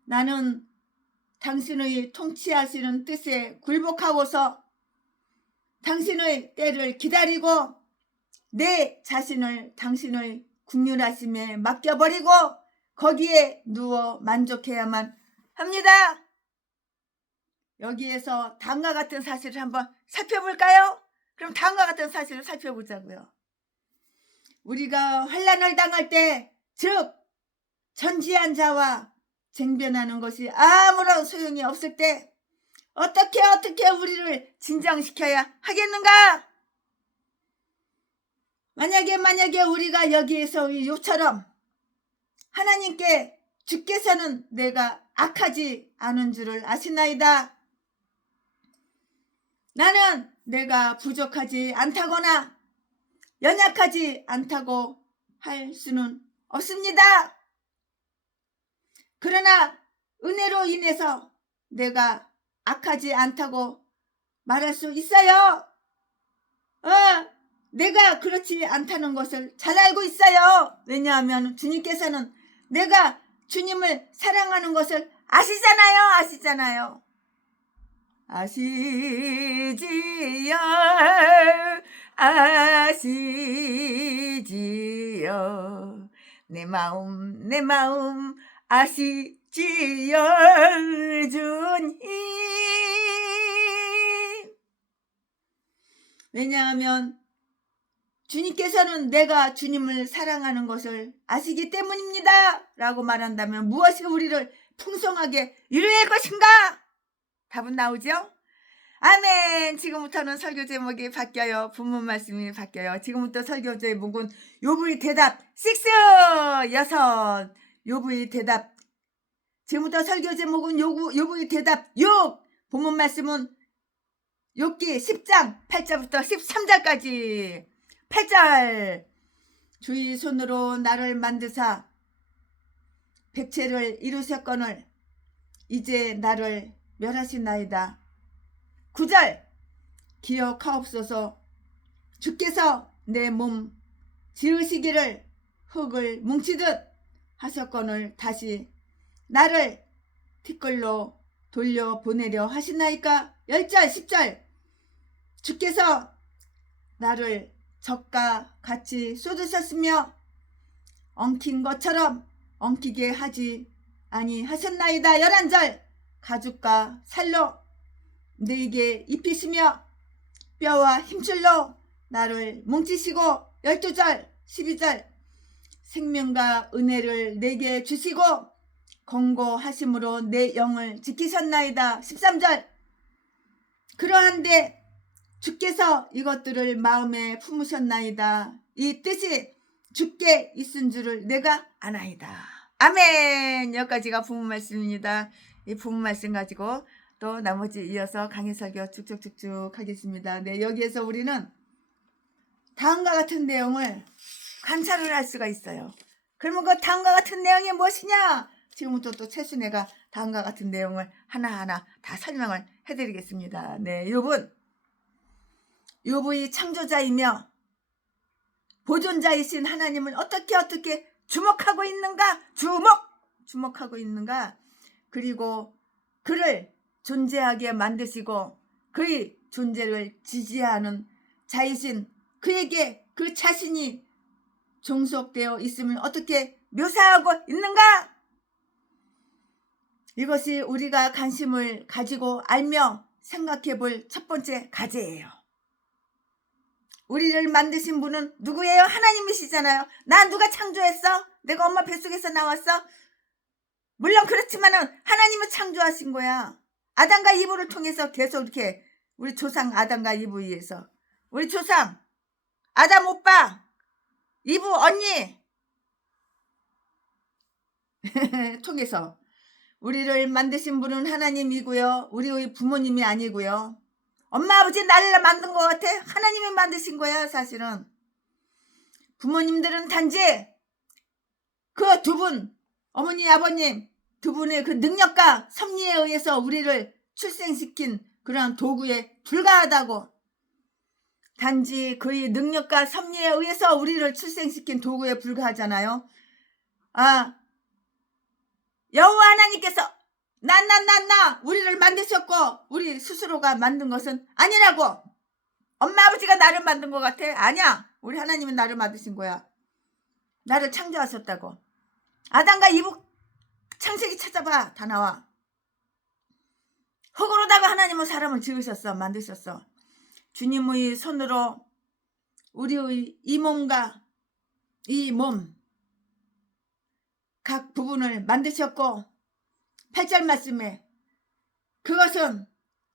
나는 당신의 통치하시는 뜻에 굴복하고서 당신의 때를 기다리고 내 자신을 당신의 국률하심에 맡겨버리고 거기에 누워 만족해야만 합니다. 여기에서 다음과 같은 사실을 한번 살펴볼까요? 그럼 다음과 같은 사실을 살펴보자고요. 우리가 환난을 당할 때, 즉 전지한 자와 쟁변하는 것이 아무런 소용이 없을 때 어떻게 우리를 진정시켜야 하겠는가? 만약에 우리가 여기에서 이 욥처럼 하나님께 주께서는 내가 악하지 않은 줄을 아시나이다. 나는 내가 부족하지 않다거나 연약하지 않다고 할 수는 없습니다. 그러나 은혜로 인해서 내가 악하지 않다고 말할 수 있어요. 내가 그렇지 않다는 것을 잘 알고 있어요. 왜냐하면 주님께서는 내가 주님을 사랑하는 것을 아시잖아요. 아시지요. 내 마음 아시지요. 주님. 왜냐하면 주님께서는 내가 주님을 사랑하는 것을 아시기 때문입니다. 라고 말한다면 무엇이 우리를 풍성하게 이루할 것인가? 답은 나오죠? 아멘. 지금부터는 설교 제목이 바뀌어요. 본문 말씀이 바뀌어요. 지금부터 설교 제목은 욥의 대답 6 욥의 대답. 지금부터 설교 제목은 욥의 대답 6. 본문 말씀은 욥기 10장 8절부터 13절까지. 8절. 주의 손으로 나를 만드사 백체를 이루셨거늘 이제 나를 멸하시나이다. 9절. 기억하옵소서. 주께서 내 몸 지으시기를 흙을 뭉치듯 하셨거늘 다시 나를 티끌로 돌려보내려 하시나이까. 10절 10절. 주께서 나를 적과 같이 쏟으셨으며 엉킨 것처럼 엉키게 하지 아니하셨나이다. 11절. 가죽과 살로 내게 입히시며 뼈와 힘줄로 나를 뭉치시고. 12절 12절. 생명과 은혜를 내게 주시고 권고하심으로 내 영을 지키셨나이다. 13절. 그러한데 주께서 이것들을 마음에 품으셨나이다. 이 뜻이 주께 있은 줄을 내가 아나이다. 아멘. 여기까지가 본문 말씀입니다. 이 본문 말씀 가지고 또 나머지 이어서 강의 설교 쭉쭉쭉쭉 하겠습니다. 네, 여기에서 우리는 다음과 같은 내용을 관찰을 할 수가 있어요. 그러면 그 다음과 같은 내용이 무엇이냐? 지금부터 또 최순애가 다음과 같은 내용을 하나하나 다 설명을 해드리겠습니다. 네, 욥의 창조자이며 보존자이신 하나님을 어떻게 주목하고 있는가? 주목하고 있는가? 그리고 그를 존재하게 만드시고 그의 존재를 지지하는 자이신 그에게 그 자신이 종속되어 있음을 어떻게 묘사하고 있는가? 이것이 우리가 관심을 가지고 알며 생각해 볼 첫 번째 과제예요. 우리를 만드신 분은 누구예요? 하나님이시잖아요. 나 누가 창조했어? 내가 엄마 뱃속에서 나왔어? 물론 그렇지만은 하나님은 창조하신 거야. 아담과 이브를 통해서 계속 이렇게 우리 조상 아담과 이브 위해서 우리 조상 아담 오빠 이브 언니 통해서 우리를 만드신 분은 하나님이고요. 우리의 부모님이 아니고요. 엄마 아버지 나를 만든 것 같아? 하나님이 만드신 거야. 사실은 부모님들은 단지 그 두 분, 어머니 아버님 두 분의 그 능력과 섭리에 의해서 우리를 출생시킨 그러한 도구에 불과하다고, 단지 그의 능력과 섭리에 의해서 우리를 출생시킨 도구에 불과하잖아요. 여호와 하나님께서 나 우리를 만드셨고 우리 스스로가 만든 것은 아니라고. 엄마 아버지가 나를 만든 것 같아? 아니야. 우리 하나님은 나를 만드신 거야. 나를 창조하셨다고. 아담과 이브 창세기 찾아봐. 다 나와. 흙으로다가 하나님은 사람을 지으셨어. 만드셨어. 주님의 손으로 우리의 이 몸과 이 몸 각 부분을 만드셨고, 8절 말씀에 그것은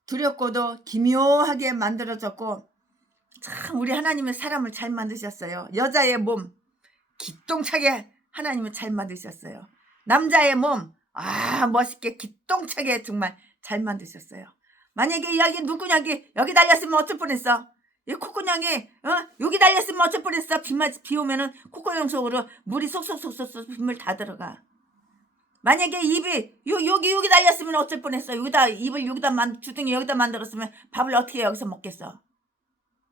두렵고도 기묘하게 만들어졌고, 참 우리 하나님은 사람을 잘 만드셨어요. 여자의 몸 기똥차게 하나님은 잘 만드셨어요. 남자의 몸 멋있게 기똥차게 정말 잘 만드셨어요. 만약에 여기 눈구녕이 여기 달렸으면 어쩔 뻔했어. 이 콧구녕이 여기 달렸으면 어쩔 뻔했어. 비 오면은 콧구녕 속으로 물이 쏙쏙쏙쏙 빗물 다 들어가. 만약에 입이 여기 달렸으면 어쩔 뻔했어. 여기다 입을 주둥이 여기다 만들었으면 밥을 어떻게 여기서 먹겠어.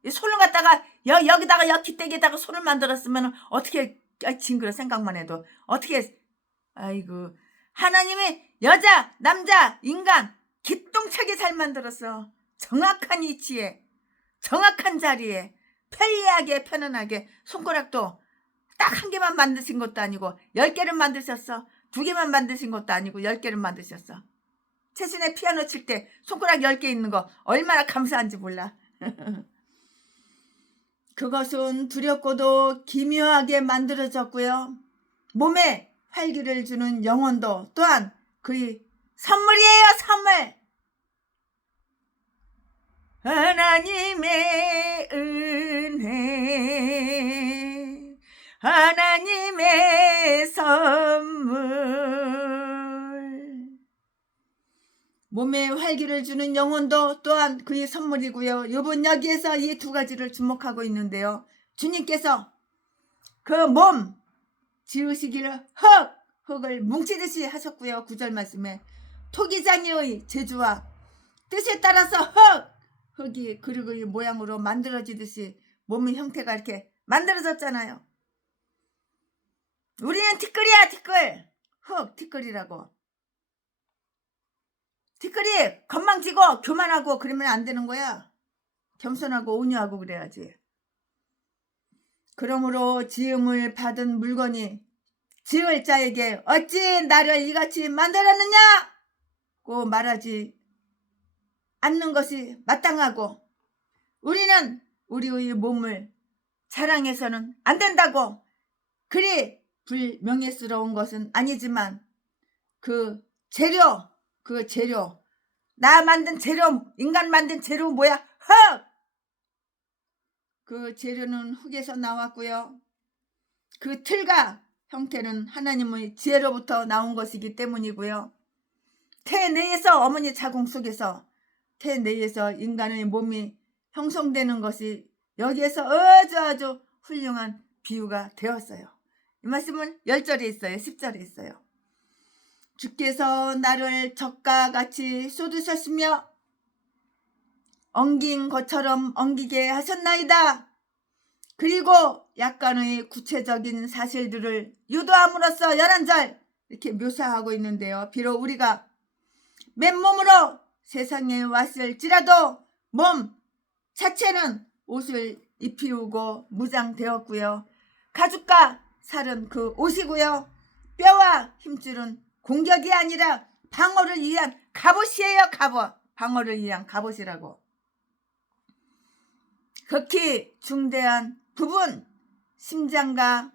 이 손을 갖다가 여기다가 기대기에다가 손을 만들었으면 어떻게, 징그러 생각만 해도 어떻게. 아이고, 하나님이 여자 남자 인간 기똥차게 잘 만들었어. 정확한 위치에 정확한 자리에 편리하게 편안하게. 손가락도 딱 한 개만 만드신 것도 아니고 10개를 만드셨어. 2개만 만드신 것도 아니고 10개를 만드셨어. 최순에 피아노 칠 때 손가락 10개 있는 거 얼마나 감사한지 몰라. 그것은 두렵고도 기묘하게 만들어졌고요. 몸에 활기를 주는 영혼도 또한 그의 선물이에요. 선물. 하나님의 은혜, 하나님의 선물. 몸에 활기를 주는 영혼도 또한 그의 선물이고요. 이번 여기에서 이 두 가지를 주목하고 있는데요. 주님께서 그 몸 지으시기를 흙을 뭉치듯이 하셨고요. 9절 말씀에 토기장이의 재주와 뜻에 따라서 흙이 그릇의 모양으로 만들어지듯이 몸의 형태가 이렇게 만들어졌잖아요. 우리는 티끌이야. 티끌. 티끌이라고. 티끌이 건망지고 교만하고 그러면 안 되는 거야. 겸손하고 온유하고 그래야지. 그러므로 지음을 받은 물건이 지을 자에게 어찌 나를 이같이 만들었느냐고 말하지 않는 것이 마땅하고, 우리는 우리의 몸을 자랑해서는 안 된다고. 그리 불명예스러운 것은 아니지만 그 재료 나 만든 재료, 인간 만든 재료 뭐야? 흙! 그 재료는 흙에서 나왔고요. 그 틀과 형태는 하나님의 지혜로부터 나온 것이기 때문이고요. 태내에서 어머니 자궁 속에서 태내에서 인간의 몸이 형성되는 것이 여기에서 아주 훌륭한 비유가 되었어요. 이 말씀은 10절에 있어요. 10절에 있어요. 주께서 나를 젖과 같이 쏟으셨으며 엉긴 것처럼 엉기게 하셨나이다. 그리고 약간의 구체적인 사실들을 유도함으로써 11절 이렇게 묘사하고 있는데요. 비록 우리가 맨몸으로 세상에 왔을지라도 몸 자체는 옷을 입히우고 무장되었고요. 가죽과 살은 그 옷이고요. 뼈와 힘줄은 공격이 아니라 방어를 위한 갑옷이에요. 갑옷. 방어를 위한 갑옷이라고. 극히 중대한 부분, 심장과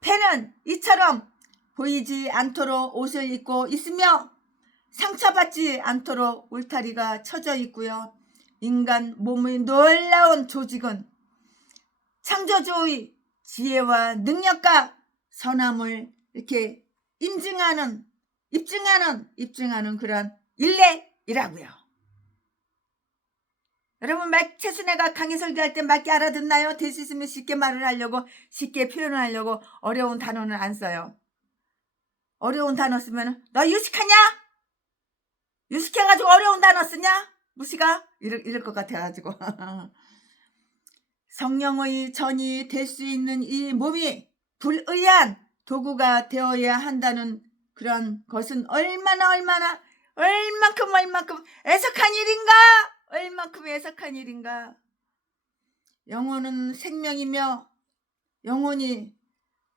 폐는 이처럼 보이지 않도록 옷을 입고 있으며 상처받지 않도록 울타리가 쳐져 있고요. 인간 몸의 놀라운 조직은 창조주의 지혜와 능력과 선함을 이렇게 입증하는 그런 일례이라고요. 여러분 최순애가 강의 설교할 때 맞게 알아듣나요? 될 수 있으면 쉽게 말을 하려고, 쉽게 표현을 하려고 어려운 단어는 안 써요. 어려운 단어 쓰면 너 유식하냐? 유식해가지고 어려운 단어 쓰냐? 무시가? 이럴 것 같아가지고. 성령의 전이 될 수 있는 이 몸이 불의한 도구가 되어야 한다는 그런 것은 얼만큼 애석한 일인가? 얼만큼 애석한 일인가? 영혼은 생명이며 영혼이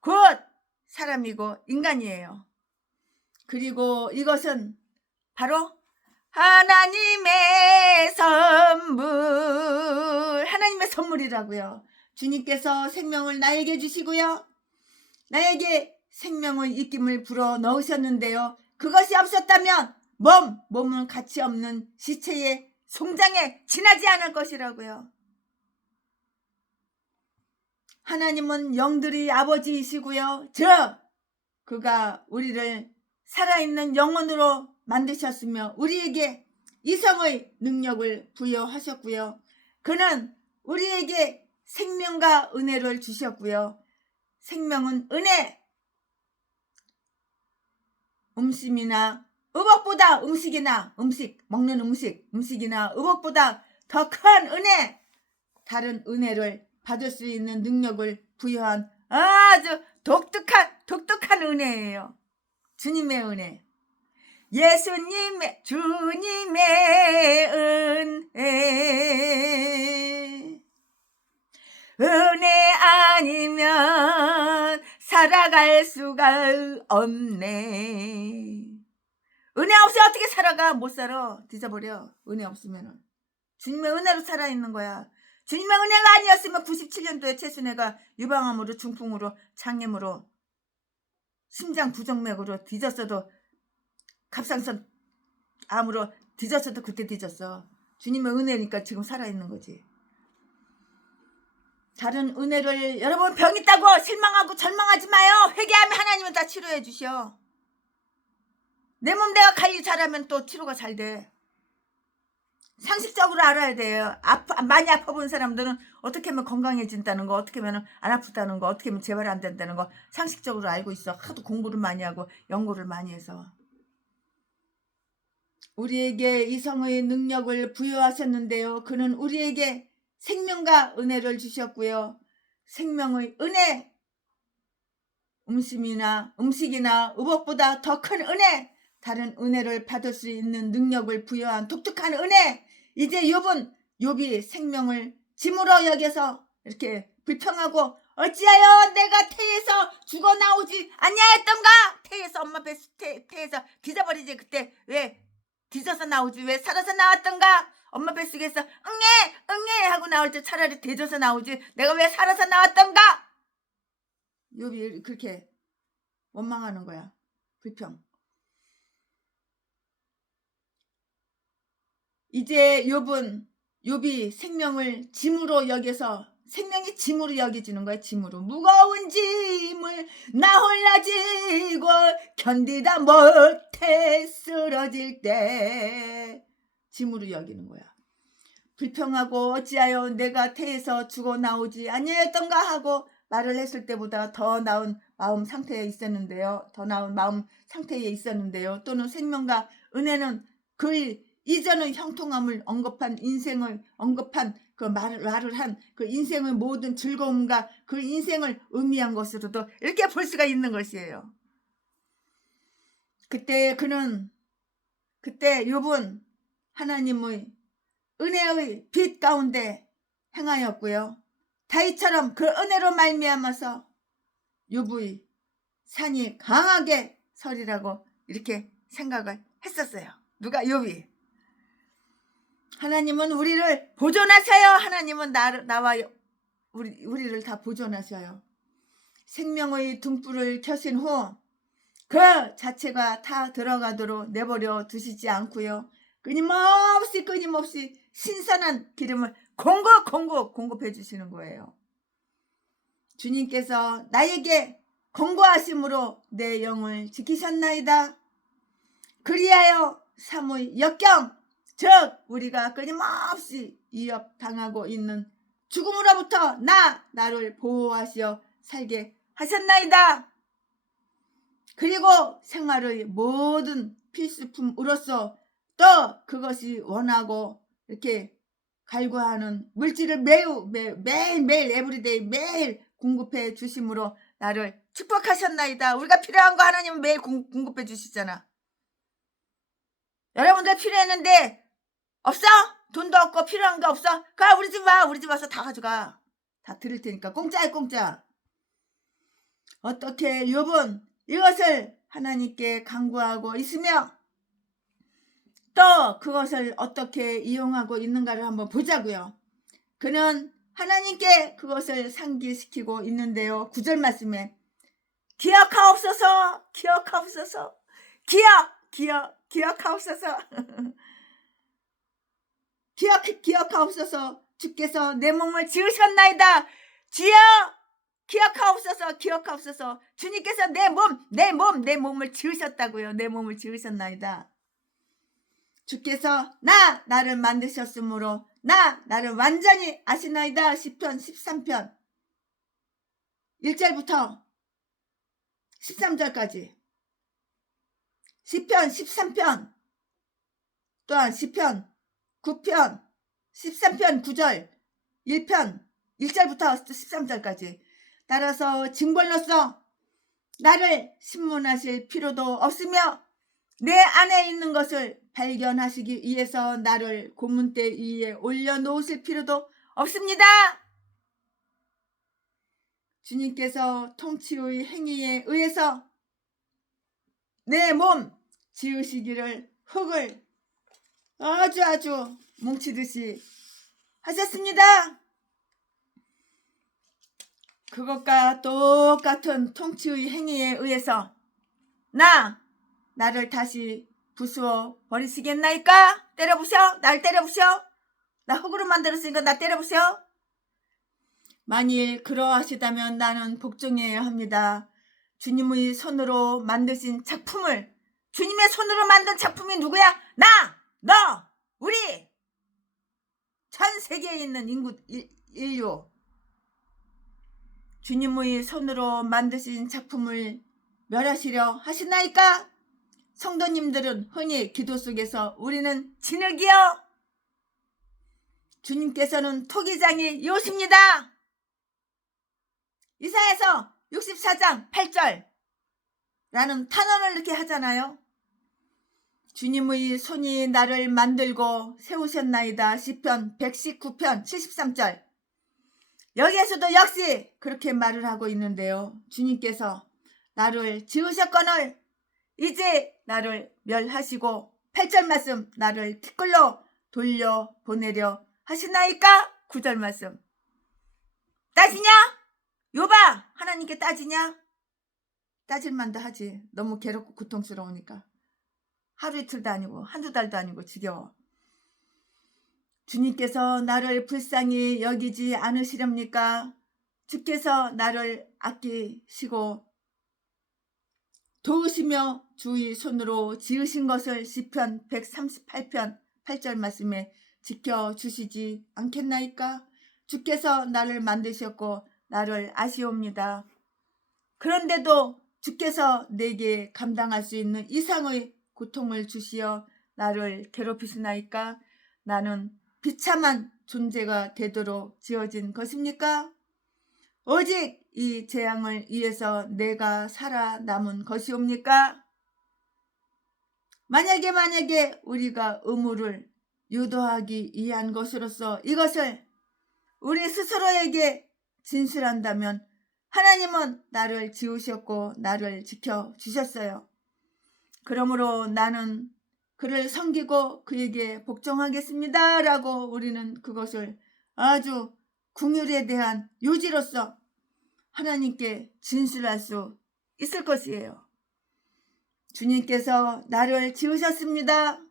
곧 사람이고 인간이에요. 그리고 이것은 바로 하나님의 선물이라고요. 주님께서 생명을 나에게 주시고요. 나에게 생명의 입김을 불어 넣으셨는데요. 그것이 없었다면 몸은 가치 없는 시체의 송장에 지나지 않을 것이라고요. 하나님은 영들이 아버지이시고요. 그가 우리를 살아있는 영혼으로 만드셨으며 우리에게 이성의 능력을 부여하셨고요. 그는 우리에게 생명과 은혜를 주셨고요. 생명은 은혜, 음식이나 의복보다 먹는 음식이나 의복보다 더 큰 은혜, 다른 은혜를 받을 수 있는 능력을 부여한 아주 독특한 은혜예요. 주님의 은혜. 주님의 은혜 아니면 살아갈 수가 없네. 은혜 없이 어떻게 살아가? 못 살아. 뒤져버려. 은혜 없으면은. 주님의 은혜로 살아있는 거야. 주님의 은혜가 아니었으면 97년도에 최순애가 유방암으로, 중풍으로, 장염으로, 심장 부정맥으로 뒤졌어도, 갑상선 암으로 뒤졌어도 그때 뒤졌어. 주님의 은혜니까 지금 살아있는 거지. 다른 은혜를, 여러분 병 있다고 실망하고 절망하지 마요. 회개하면 하나님은 다 치료해 주셔. 내 몸 내가 관리 잘하면 또 치료가 잘 돼. 상식적으로 알아야 돼요. 많이 아파본 사람들은 어떻게 하면 건강해진다는 거, 어떻게 하면 안 아프다는 거, 어떻게 하면 재발 안 된다는 거 상식적으로 알고 있어. 하도 공부를 많이 하고 연구를 많이 해서. 우리에게 이성의 능력을 부여하셨는데요. 그는 우리에게 생명과 은혜를 주셨고요. 생명의 은혜, 음식이나 의복보다 더 큰 은혜, 다른 은혜를 받을 수 있는 능력을 부여한 독특한 은혜. 이제 욥이 생명을 짐으로 여겨서 이렇게 불평하고 어찌하여 내가 태에서 죽어나오지 아니하였던가. 태에서 엄마 태에서 뒤져버리지. 그때 왜 뒤져서 나오지 왜 살아서 나왔던가. 엄마 뱃속에서 응애 하고 나올 때 차라리 뒤져서 나오지 내가 왜 살아서 나왔던가. 욥이 그렇게 원망하는 거야. 불평. 이제 욥이 생명을 짐으로 여겨서, 생명이 짐으로 여겨지는 거야. 짐으로. 무거운 짐을 나 홀라 지고 견디다 못해 쓰러질 때 짐으로 여기는 거야. 불평하고 어찌하여 내가 태에서 죽어 나오지 아니었던가 하고 말을 했을 때보다 더 나은 마음 상태에 있었는데요. 또는 생명과 은혜는 그 이전의 형통함을 언급한 그 말을 한 그 인생의 모든 즐거움과 그 인생을 의미한 것으로도 이렇게 볼 수가 있는 것이에요. 그때 욥은 하나님의 은혜의 빛 가운데 행하였고요. 다윗처럼 그 은혜로 말미암아서 욥의 산이 강하게 서리라고 이렇게 생각을 했었어요. 누가? 욥이. 하나님은 우리를 보존하셔요. 하나님은 나와 우리를 다 보존하셔요. 생명의 등불을 켜신 후 그 자체가 다 들어가도록 내버려 두시지 않고요. 끊임없이 신선한 기름을 공급해 주시는 거예요. 주님께서 나에게 권고하심으로 내 영을 지키셨나이다. 그리하여 사무의 역경 즉 우리가 끊임없이 위협당하고 있는 죽음으로부터 나를 보호하시어 살게 하셨나이다. 그리고 생활의 모든 필수품으로서 또 그것이 원하고 이렇게 갈구하는 물질을 매일매일 에브리데이 매일 공급해 주심으로 나를 축복하셨나이다. 우리가 필요한 거 하나님은 매일 공급해 주시잖아. 여러분들 필요했는데 없어? 돈도 없고 필요한 거 없어? 가 우리 집 와. 우리 집 와서 다 가져가. 다 드릴 테니까 공짜야 공짜. 어떻게 욥은 이것을 하나님께 간구하고 있으며 또 그것을 어떻게 이용하고 있는가를 한번 보자고요. 그는 하나님께 그것을 상기시키고 있는데요. 9절 말씀에 기억하옵소서 기억하옵소서 기억하옵소서 기억하옵소서 주께서 내 몸을 지으셨나이다. 주여 기억하옵소서 주님께서 내 몸을 지으셨다고요. 내 몸을 지으셨나이다. 주께서 나를 만드셨으므로 나를 완전히 아시나이다. 시편 13편 1절부터 13절까지 시편 13편 또한 시편 9편 13편 9절 1절부터 13절까지 따라서 징벌로서 나를 신문하실 필요도 없으며 내 안에 있는 것을 발견하시기 위해서 나를 고문대 위에 올려놓으실 필요도 없습니다. 주님께서 통치의 행위에 의해서 내 몸 지으시기를 흙을 아주 뭉치듯이 하셨습니다. 그것과 똑같은 통치의 행위에 의해서 나를 다시 부수어 버리시겠나이까? 때려부셔? 날 때려부셔? 나 흙으로 만들었으니까 나 때려부셔? 만일 그러하시다면 나는 복종해야 합니다. 주님의 손으로 만드신 작품을 주님의 손으로 만든 작품이 누구야? 너, 우리 전 세계에 있는 인류 주님의 손으로 만드신 작품을 멸하시려 하시나이까? 성도님들은 흔히 기도 속에서 우리는 진흙이요 주님께서는 토기장이 요십니다. 이사야서 64장 8절 라는 탄원을 이렇게 하잖아요. 주님의 손이 나를 만들고 세우셨나이다. 시편 119편 73절 여기에서도 역시 그렇게 말을 하고 있는데요. 주님께서 나를 지으셨거늘 이제 나를 멸하시고 8절 말씀 나를 티끌로 돌려보내려 하시나이까? 9절 말씀 따지냐? 욥아 하나님께 따지냐? 따질만도 하지. 너무 괴롭고 고통스러우니까. 하루 이틀도 아니고 한두 달도 아니고 지겨워. 주님께서 나를 불쌍히 여기지 않으시렵니까? 주께서 나를 아끼시고 도우시며 주의 손으로 지으신 것을 시편 138편 8절 말씀에 지켜주시지 않겠나이까? 주께서 나를 만드셨고 나를 아시옵니다. 그런데도 주께서 내게 감당할 수 있는 이상의 고통을 주시어 나를 괴롭히시나이까? 나는 비참한 존재가 되도록 지어진 것입니까? 오직 이 재앙을 위해서 내가 살아남은 것이옵니까? 만약에 우리가 의무를 유도하기 위한 것으로서 이것을 우리 스스로에게 진술한다면 하나님은 나를 지으셨고 나를 지켜주셨어요. 그러므로 나는 그를 섬기고 그에게 복종하겠습니다 라고 우리는 그것을 아주 긍휼에 대한 요지로서 하나님께 진술할 수 있을 것이에요. 주님께서 나를 지으셨습니다.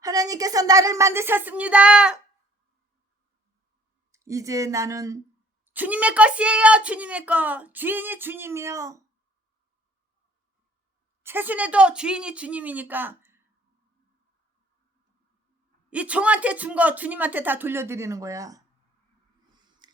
하나님께서 나를 만드셨습니다. 이제 나는 주님의 것이에요. 주님의 것. 주인이 주님이요. 새순에도 주인이 주님이니까 이 종한테 준 거 주님한테 다 돌려드리는 거야.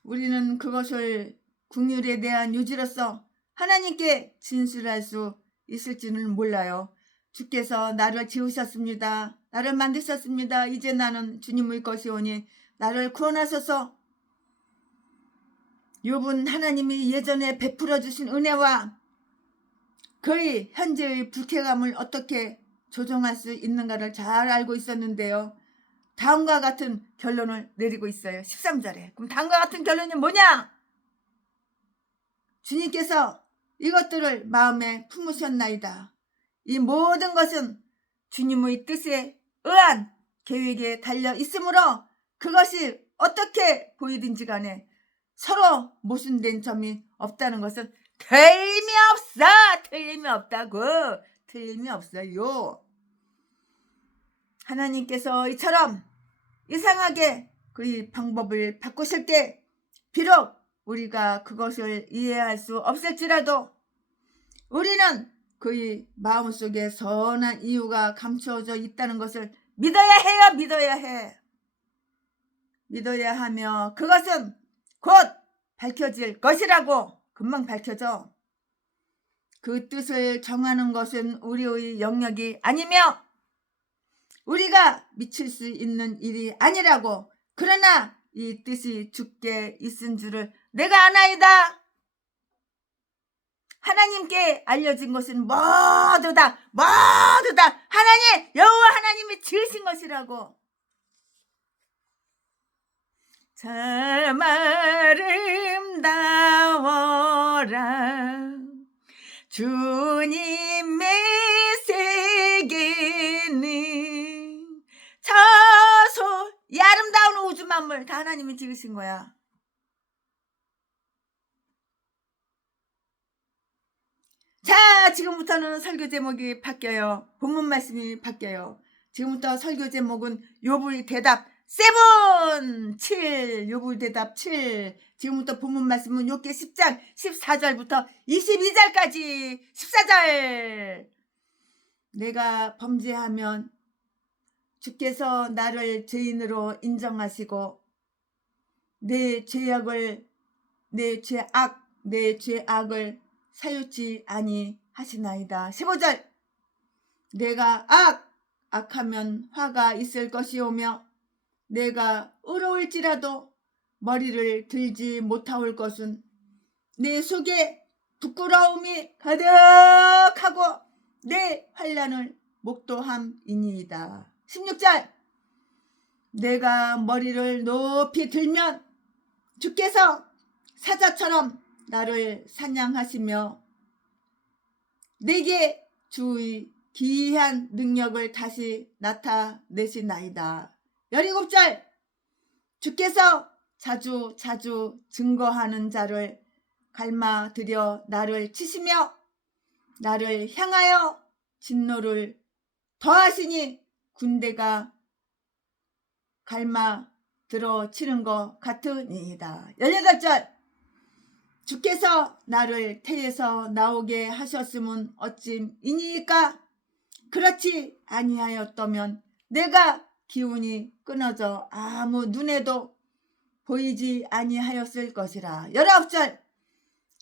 우리는 그것을 긍휼에 대한 유지로서 하나님께 진술할 수 있을지는 몰라요. 주께서 나를 지으셨습니다. 나를 만드셨습니다. 이제 나는 주님의 것이오니 나를 구원하소서. 욥은 하나님이 예전에 베풀어 주신 은혜와 그의 현재의 불쾌감을 어떻게 조정할 수 있는가를 잘 알고 있었는데요. 다음과 같은 결론을 내리고 있어요. 13절에. 그럼 다음과 같은 결론이 뭐냐? 주님께서 이것들을 마음에 품으셨나이다. 이 모든 것은 주님의 뜻에 의한 계획에 달려 있으므로 그것이 어떻게 보이든지 간에 서로 모순된 점이 없다는 것은 틀림이 없어. 틀림이 없다고. 틀림이 없어요. 하나님께서 이처럼 이상하게 그의 방법을 바꾸실 때 비록 우리가 그것을 이해할 수 없을지라도 우리는 그의 마음속에 선한 이유가 감추어져 있다는 것을 믿어야 해요. 믿어야 해. 믿어야 하며 그것은 곧 밝혀질 것이라고. 금방 밝혀져. 그 뜻을 정하는 것은 우리의 영역이 아니며 우리가 미칠 수 있는 일이 아니라고. 그러나 이 뜻이 주께 있은 줄을 내가 아나이다. 하나님께 알려진 것은 모두 다 하나님 여호와 하나님이 지으신 것이라고. 참 아름다워라 주님의 세계는 저소 이 아름다운 우주 만물 다 하나님이 지으신 거야. 자, 지금부터는 설교 제목이 바뀌어요. 본문 말씀이 바뀌어요. 지금부터 설교 제목은 욥의 대답 7 욥의 대답 7. 지금부터 본문 말씀은 욥기 10장 14절부터 22절까지 14절. 내가 범죄하면 주께서 나를 죄인으로 인정하시고 내 죄악을 사유치 아니하시나이다. 15절. 내가 악하면 화가 있을 것이오며 내가 의로울지라도 머리를 들지 못하올 것은 내 속에 부끄러움이 가득하고 내 환난을 목도함이니이다. 16절. 내가 머리를 높이 들면 주께서 사자처럼 나를 사냥하시며 내게 주의 기이한 능력을 다시 나타내시나이다. 17절. 주께서 자주 증거하는 자를 갈마들여 나를 치시며 나를 향하여 진노를 더하시니 군대가 갈마들어 치는 것 같으니이다. 18절. 주께서 나를 태에서 나오게 하셨음은 어찌이니까 그렇지 아니하였다면 내가 기운이 끊어져 아무 눈에도 보이지 아니하였을 것이라. 19절.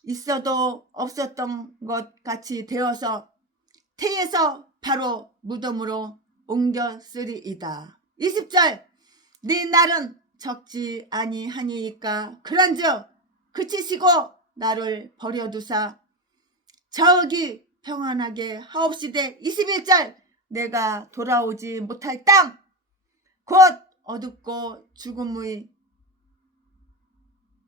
있어도 없었던 것 같이 되어서 태에서 바로 무덤으로 옮겼으리이다. 20절. 네 날은 적지 아니하니까 그런즉 그치시고 나를 버려두사 저기 평안하게 하옵시되. 21절. 내가 돌아오지 못할 땅 곧 어둡고 죽음의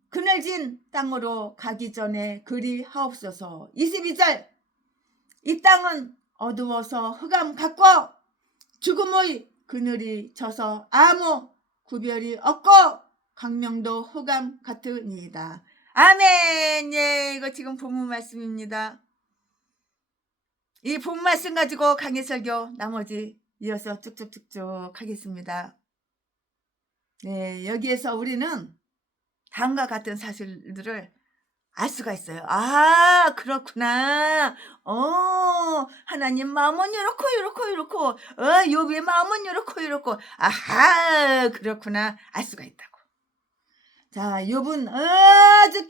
그늘진 땅으로 가기 전에 그리 하옵소서. 22절. 이 땅은 어두워서 흑암 같고 죽음의 그늘이 져서 아무 구별이 없고 광명도 흑암 같으니이다. 아멘. 예, 이거 지금 본문 말씀입니다. 이 본문 말씀 가지고 강해 설교 나머지 이어서 쭉쭉쭉쭉 하겠습니다. 네, 여기에서 우리는 다음과 같은 사실들을 알 수가 있어요. 아, 그렇구나. 하나님 마음은 요렇고 욥의 마음은 요렇고 아하 그렇구나 알 수가 있다고. 자, 욥은 아주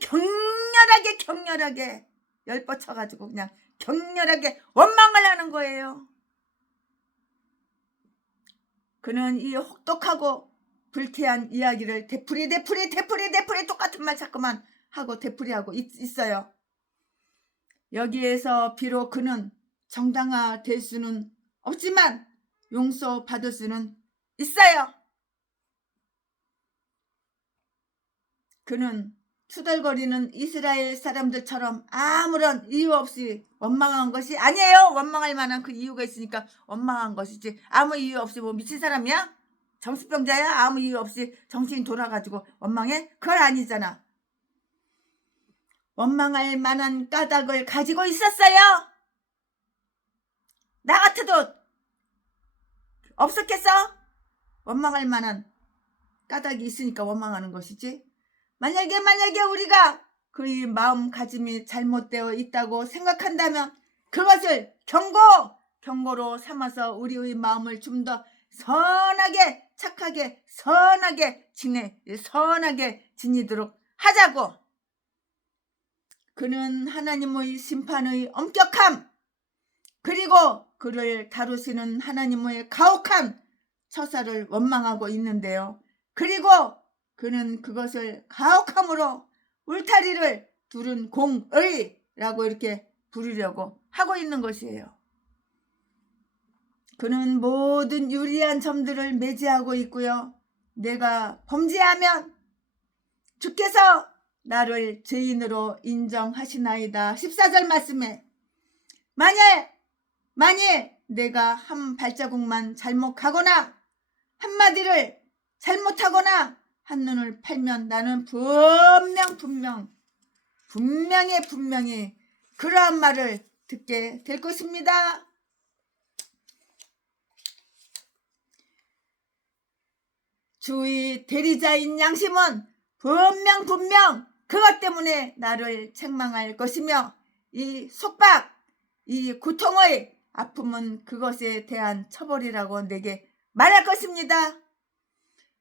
격렬하게 열뻗쳐가지고 그냥 격렬하게 원망을 하는 거예요. 그는 이 혹독하고 불쾌한 이야기를 되풀이 똑같은 말 자꾸만 하고 되풀이하고 있어요. 여기에서 비록 그는 정당화될 수는 없지만 용서받을 수는 있어요. 그는 투덜거리는 이스라엘 사람들처럼 아무런 이유 없이 원망한 것이 아니에요. 원망할 만한 그 이유가 있으니까 원망한 것이지 아무 이유 없이 뭐 미친 사람이야? 정신병자야? 아무 이유 없이 정신이 돌아가지고 원망해? 그건 아니잖아. 원망할 만한 까닭을 가지고 있었어요. 나 같아도 없었겠어? 원망할 만한 까닭이 있으니까 원망하는 것이지. 만약에 우리가 그의 마음가짐이 잘못되어 있다고 생각한다면 그것을 경고로 삼아서 우리의 마음을 좀 더 선하게 착하게 선하게 지니도록 하자고. 그는 하나님의 심판의 엄격함 그리고 그를 다루시는 하나님의 가혹한 처사를 원망하고 있는데요. 그리고 그는 그것을 가혹함으로 울타리를 두른 공의라고 이렇게 부르려고 하고 있는 것이에요. 그는 모든 유리한 점들을 매제하고 있고요. 내가 범죄하면 주께서 나를 죄인으로 인정하시나이다. 14절 말씀에 만일 내가 한 발자국만 잘못 가거나 한마디를 잘못하거나 한눈을 팔면 나는 분명히 그러한 말을 듣게 될 것입니다. 주의 대리자인 양심은 분명 그것 때문에 나를 책망할 것이며 이 속박, 이 고통의 아픔은 그것에 대한 처벌이라고 내게 말할 것입니다.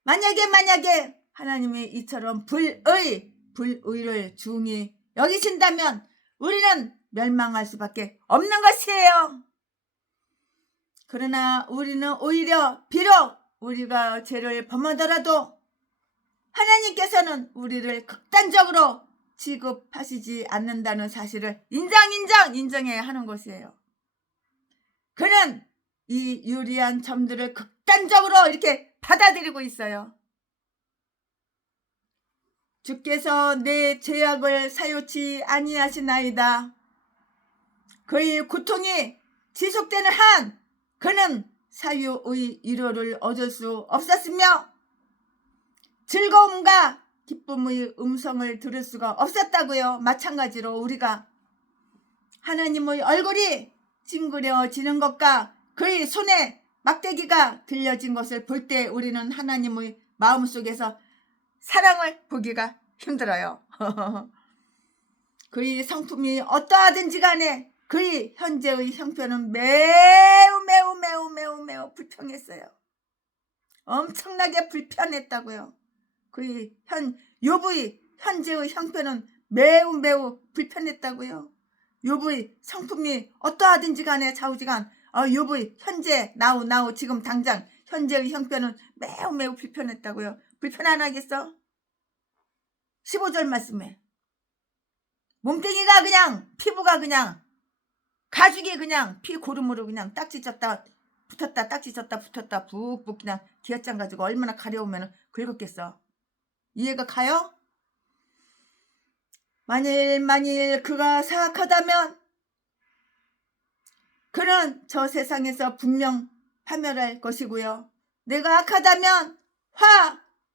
만약에 하나님이 이처럼 불의를 중히 여기신다면 우리는 멸망할 수밖에 없는 것이에요. 그러나 우리는 오히려 비록 우리가 죄를 범하더라도 하나님께서는 우리를 극단적으로 취급하시지 않는다는 사실을 인정해야 하는 것이에요. 그는 이 유리한 점들을 극단적으로 이렇게 받아들이고 있어요. 주께서 내 죄악을 사요치 아니하시나이다. 그의 고통이 지속되는 한 그는 사유의 위로를 얻을 수 없었으며 즐거움과 기쁨의 음성을 들을 수가 없었다고요. 마찬가지로 우리가 하나님의 얼굴이 찡그려지는 것과 그의 손에 막대기가 들려진 것을 볼 때 우리는 하나님의 마음속에서 사랑을 보기가 힘들어요. 그의 성품이 어떠하든지 간에 그의 현재의 형편은 매우 불평했어요. 엄청나게 불편했다고요. 그의 욥의 현재의 형편은 매우 불편했다고요. 욥의 성품이 어떠하든지 간에 좌우지간 욥의 현재 나우 지금 당장 현재의 형편은 매우 불편했다고요. 불편 안 하겠어? 15절 말씀에 몸뚱이가 그냥 피부가 그냥 가죽이 그냥 피 고름으로 그냥 딱지 쪘다 붙었다 딱지 쪘다 붙었다 북북 그냥 기어짱 가지고 얼마나 가려우면 긁었겠어. 이해가 가요? 만일 그가 사악하다면 그는 저 세상에서 분명 파멸할 것이고요. 내가 악하다면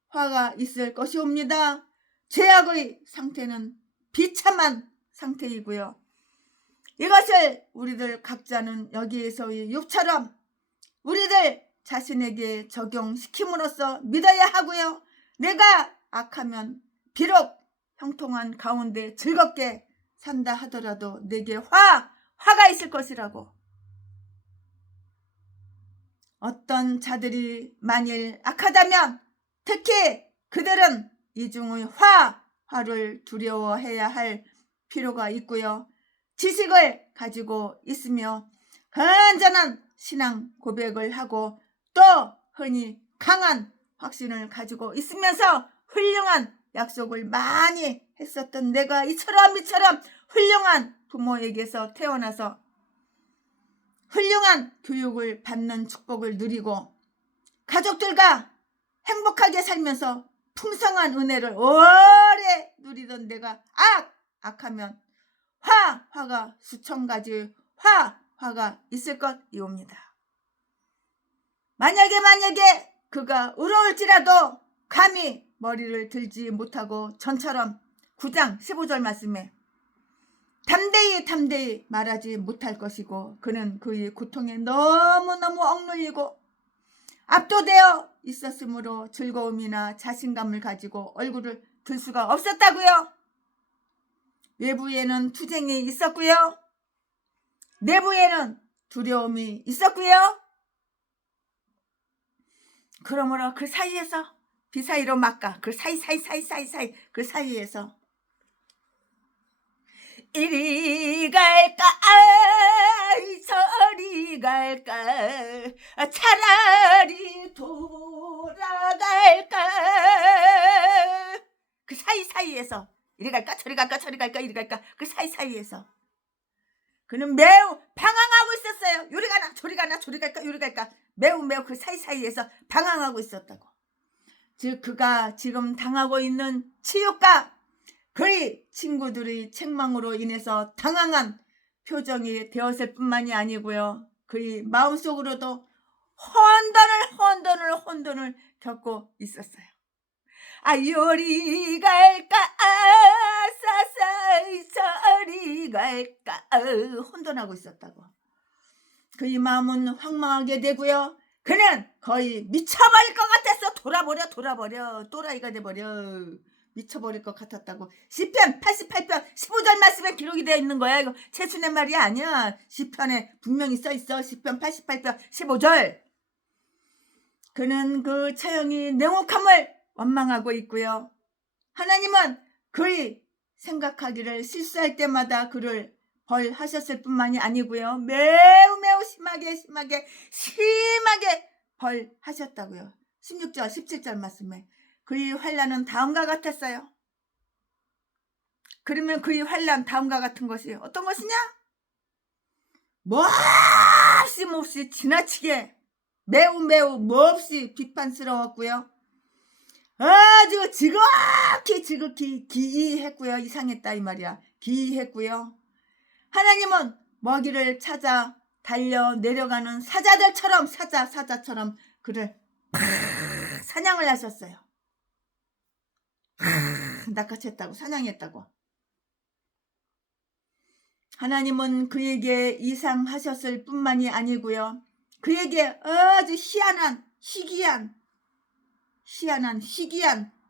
화가 있을 것이옵니다. 죄악의 상태는 비참한 상태이고요. 이것을 우리들 각자는 여기에서의 욥처럼 우리들 자신에게 적용시킴으로써 믿어야 하고요. 내가 악하면 비록 형통한 가운데 즐겁게 산다 하더라도 내게 화가 있을 것이라고 어떤 자들이 만일 악하다면 특히 그들은 이중의 화를 두려워해야 할 필요가 있고요. 지식을 가지고 있으며 건전한 신앙 고백을 하고 또 흔히 강한 확신을 가지고 있으면서 훌륭한 약속을 많이 했었던 내가 이처럼 훌륭한 부모에게서 태어나서 훌륭한 교육을 받는 축복을 누리고 가족들과 행복하게 살면서 풍성한 은혜를 오래 누리던 내가 악하면 화가 수천 가지 화가 있을 것이옵니다. 만약에 그가 의로울지라도 감히 머리를 들지 못하고 전처럼 9장 15절 말씀에 담대히 말하지 못할 것이고 그는 그의 고통에 너무너무 억눌리고 압도되어 있었으므로 즐거움이나 자신감을 가지고 얼굴을 들 수가 없었다고요. 외부에는 투쟁이 있었고요. 내부에는 두려움이 있었고요. 그러므로 그 사이에서 비사이로 막가 그 사이 그 사이에서 이리 갈까 저리 갈까 차라리 돌아갈까 그 사이에서 이리 갈까 저리 갈까 이리 갈까 그 사이에서 그는 매우 방황하고 있었어요. 요리 가나 저리 가나 저리 갈까 요리 갈까 매우 그 사이에서 방황하고 있었다고. 즉 그가 지금 당하고 있는 치욕과 그의 친구들의 책망으로 인해서 당황한 표정이 되었을 뿐만이 아니고요. 그의 마음속으로도 혼돈을 겪고 있었어요. 요리 갈까 사사이 저리 갈까 혼돈하고 있었다고. 그의 마음은 황망하게 되고요. 그는 거의 미쳐버릴 것 같았어. 돌아버려 또라이가 돼버려. 미쳐버릴 것 같았다고. 시편 88편 15절 말씀에 기록이 되어 있는 거야. 이거 최순의 말이 아니야. 시편에 분명히 써있어. 시편 88편 15절. 그는 그 처형이 냉혹함을 원망하고 있고요. 하나님은 그의 생각하기를 실수할 때마다 그를 벌하셨을 뿐만이 아니고요. 매우 심하게 벌하셨다고요. 16절 17절 말씀에 그의 환난은 다음과 같았어요. 그러면 그의 환난 다음과 같은 것이 어떤 것이냐? 몹시 지나치게 매우 몹시 비판스러웠고요. 아주 지극히 기이했고요. 이상했다 이 말이야. 기이했고요. 하나님은 먹이를 찾아 달려 내려가는 사자들처럼 사자처럼 그를 사냥을 하셨어요. 낚아챘다고 사냥했다고. 하나님은 그에게 이상하셨을 뿐만이 아니고요. 그에게 아주 희한한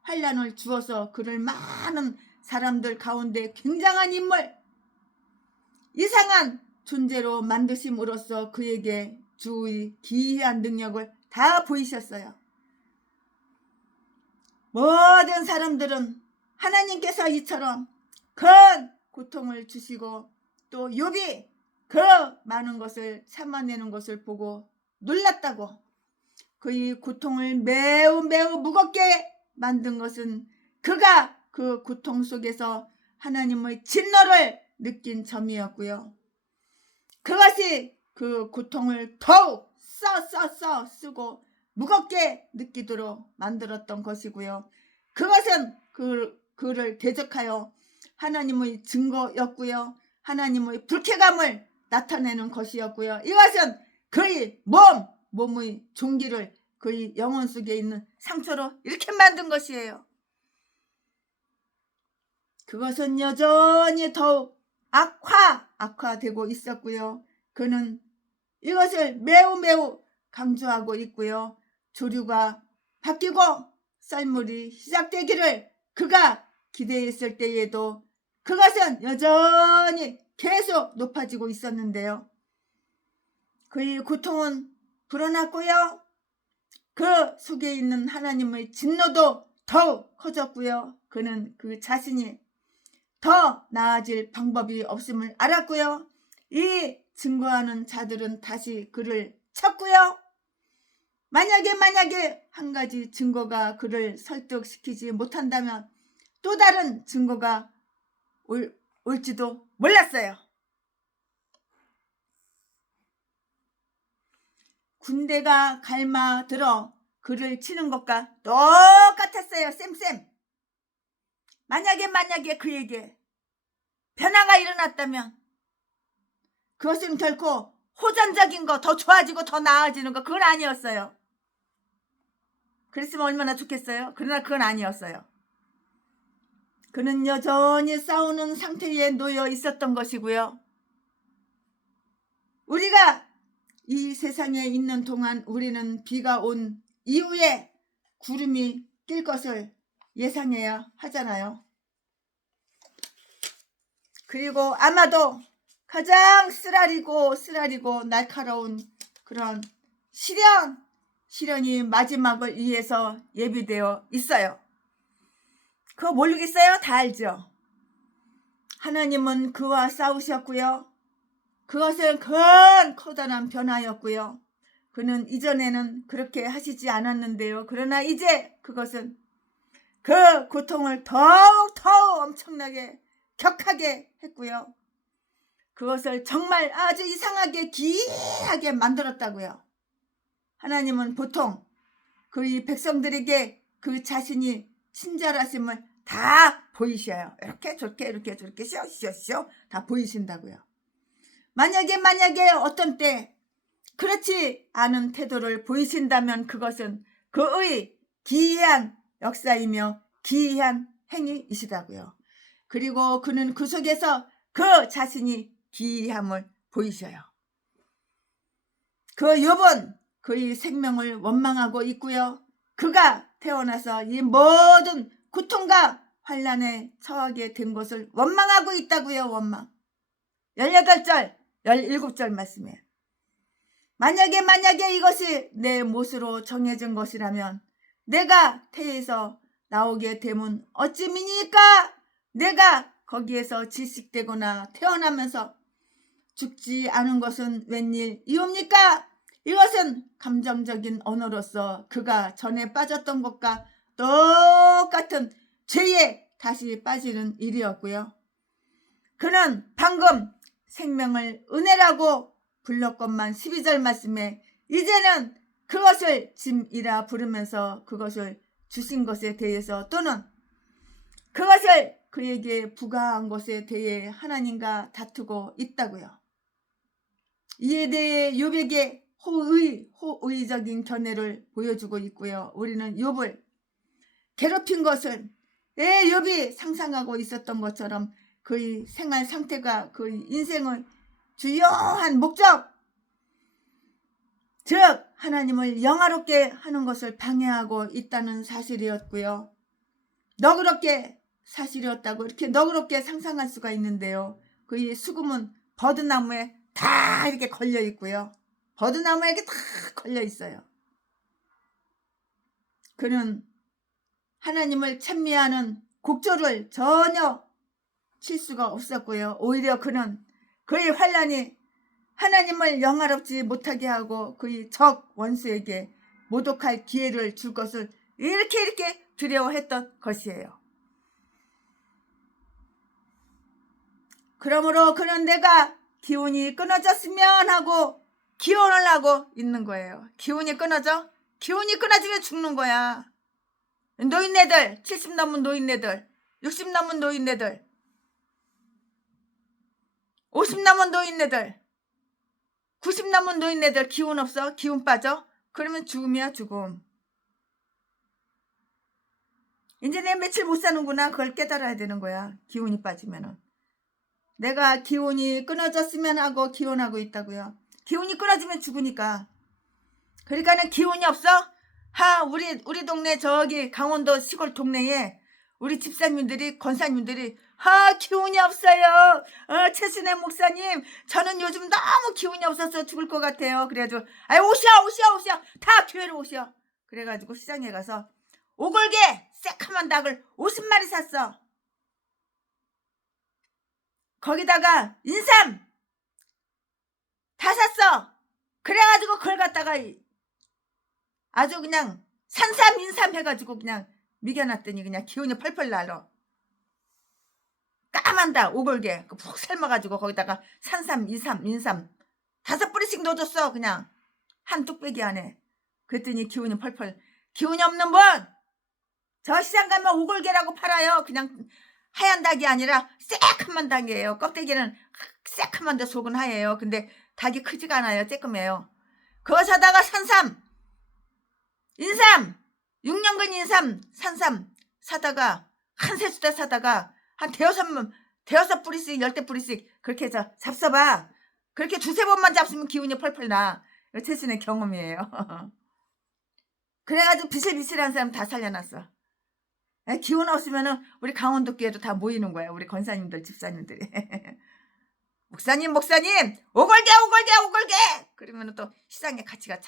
환난을 주어서 그를 많은 사람들 가운데 굉장한 인물, 이상한 존재로 만드심으로써 그에게 주의 기이한 능력을 다 보이셨어요. 모든 사람들은 하나님께서 이처럼 큰 고통을 주시고 또 욥이 그 많은 것을 참아내는 것을 보고 놀랐다고. 그의 고통을 매우 무겁게 만든 것은 그가 그 고통 속에서 하나님의 진노를 느낀 점이었고요. 그것이 그 고통을 더욱 쓰고 무겁게 느끼도록 만들었던 것이고요. 그것은 그를 대적하여 하나님의 증거였고요. 하나님의 불쾌감을 나타내는 것이었고요. 이것은 그의 몸의 종기를 그의 영혼 속에 있는 상처로 이렇게 만든 것이에요. 그것은 여전히 더욱 악화되고 있었고요. 그는 이것을 매우 강조하고 있고요. 조류가 바뀌고 썰물이 시작되기를 그가 기대했을 때에도 그것은 여전히 계속 높아지고 있었는데요. 그의 고통은 불어났고요. 그 속에 있는 하나님의 진노도 더욱 커졌고요. 그는 그 자신이 더 나아질 방법이 없음을 알았고요. 이 증거하는 자들은 다시 그를 찾고요. 만약에 한 가지 증거가 그를 설득시키지 못한다면 또 다른 증거가 올지도 몰랐어요. 군대가 갈마들어 그를 치는 것과 똑같았어요. 쌤. 만약에 그에게 변화가 일어났다면 그것은 결코 호전적인 거, 더 좋아지고 더 나아지는 거, 그건 아니었어요. 그랬으면 얼마나 좋겠어요. 그러나 그건 아니었어요. 그는 여전히 싸우는 상태에 놓여 있었던 것이고요. 우리가 이 세상에 있는 동안 우리는 비가 온 이후에 구름이 낄 것을 예상해야 하잖아요. 그리고 아마도 가장 쓰라리고 날카로운 그런 시련이 마지막을 위해서 예비되어 있어요. 그거 모르겠어요? 다 알죠? 하나님은 그와 싸우셨고요. 그것은 큰 커다란 변화였고요. 그는 이전에는 그렇게 하시지 않았는데요. 그러나 이제 그것은 그 고통을 더욱 엄청나게 격하게 했고요. 그것을 정말 아주 이상하게 기이하게 만들었다고요. 하나님은 보통 그의 백성들에게 그 자신이 친절하심을 다 보이셔요. 이렇게 쇼 다 보이신다고요. 만약에 어떤 때 그렇지 않은 태도를 보이신다면 그것은 그의 기이한 역사이며 기이한 행위이시다고요. 그리고 그는 그 속에서 그 자신이 기이함을 보이셔요. 그 욥은 그의 생명을 원망하고 있고요. 그가 태어나서 이 모든 고통과 환난에 처하게 된 것을 원망하고 있다고요. 원망. 18절 17절 말씀에 만약에 이것이 내 몫으로 정해진 것이라면 내가 태에서 나오게 되면 어찌미니까 내가 거기에서 질식되거나 태어나면서 죽지 않은 것은 웬일이옵니까? 이것은 감정적인 언어로서 그가 전에 빠졌던 것과 똑같은 죄에 다시 빠지는 일이었고요. 그는 방금 생명을 은혜라고 불렀건만 12절 말씀에 이제는 그것을 짐이라 부르면서 그것을 주신 것에 대해서 또는 그것을 그에게 부과한 것에 대해 하나님과 다투고 있다고요. 이에 대해 욥에게 호의적인 견해를 보여주고 있고요. 우리는 욥을 괴롭힌 것을 욥이 상상하고 있었던 것처럼 그의 생활 상태가 그의 인생의 주요한 목적, 즉 하나님을 영화롭게 하는 것을 방해하고 있다는 사실이었고요. 너그럽게 사실이었다고 이렇게 너그럽게 상상할 수가 있는데요. 그의 수금은 버드나무에 다 이렇게 걸려 있고요. 버드나무에 이렇게 다 걸려 있어요. 그는 하나님을 찬미하는 곡조를 전혀 칠 수가 없었고요. 오히려 그는 그의 환난이 하나님을 영화롭지 못하게 하고 그의 적 원수에게 모독할 기회를 줄 것을 이렇게 두려워했던 것이에요. 그러므로 그는 내가 기운이 끊어졌으면 하고 기원을 하고 있는 거예요. 기운이 끊어져? 기운이 끊어지면 죽는 거야. 노인네들, 70 넘은 노인네들, 60 넘은 노인네들, 50 넘은 노인네들, 90 넘은 노인네들 기운 없어? 기운 빠져? 그러면 죽음이야, 죽음. 이제 내 며칠 못 사는구나. 그걸 깨달아야 되는 거야. 기운이 빠지면은. 내가 기운이 끊어졌으면 하고 기원하고 있다고요. 기운이 끊어지면 죽으니까. 그러니까는 기운이 없어? 우리 동네 저기 강원도 시골 동네에 우리 집사님들이 권사님들이 기운이 없어요. 최순애 목사님, 저는 요즘 너무 기운이 없어서 죽을 것 같아요. 그래가지고, 오시오. 다 교회로 오시오. 그래가지고 시장에 가서 오골개 새카만 닭을 50마리 샀어. 거기다가 인삼 다 샀어. 그래가지고 그걸 갖다가 아주 그냥 산삼 인삼 해가지고 그냥 미겨놨더니 그냥 기운이 펄펄 날어. 까만다 오골개 푹 삶아가지고 거기다가 산삼 인삼 5뿌리씩 넣어줬어. 그냥 한 뚝배기 안에. 그랬더니 기운이 펄펄. 기운이 없는 분 저 시장 가면 오골개라고 팔아요. 그냥 하얀 닭이 아니라 새카만 닭이에요. 껍데기는 새카만데 속은 하얘요. 근데 닭이 크지가 않아요. 쬐끔해요. 그거 사다가 산삼 인삼 6년근 인삼 산삼 사다가 한 세수대 사다가 한 대여섯 뿌리씩 10대 뿌리씩 그렇게 해서 잡숴봐. 그렇게 2-3번만 잡수면 기운이 펄펄 나. 이거 최신의 경험이에요. 그래가지고 비실비실한 사람 다 살려놨어. 기운 없으면은 우리 강원도 교회도 다 모이는 거야. 우리 권사님들 집사님들이. 목사님 오골개 그러면은 또 시장에 같이 가.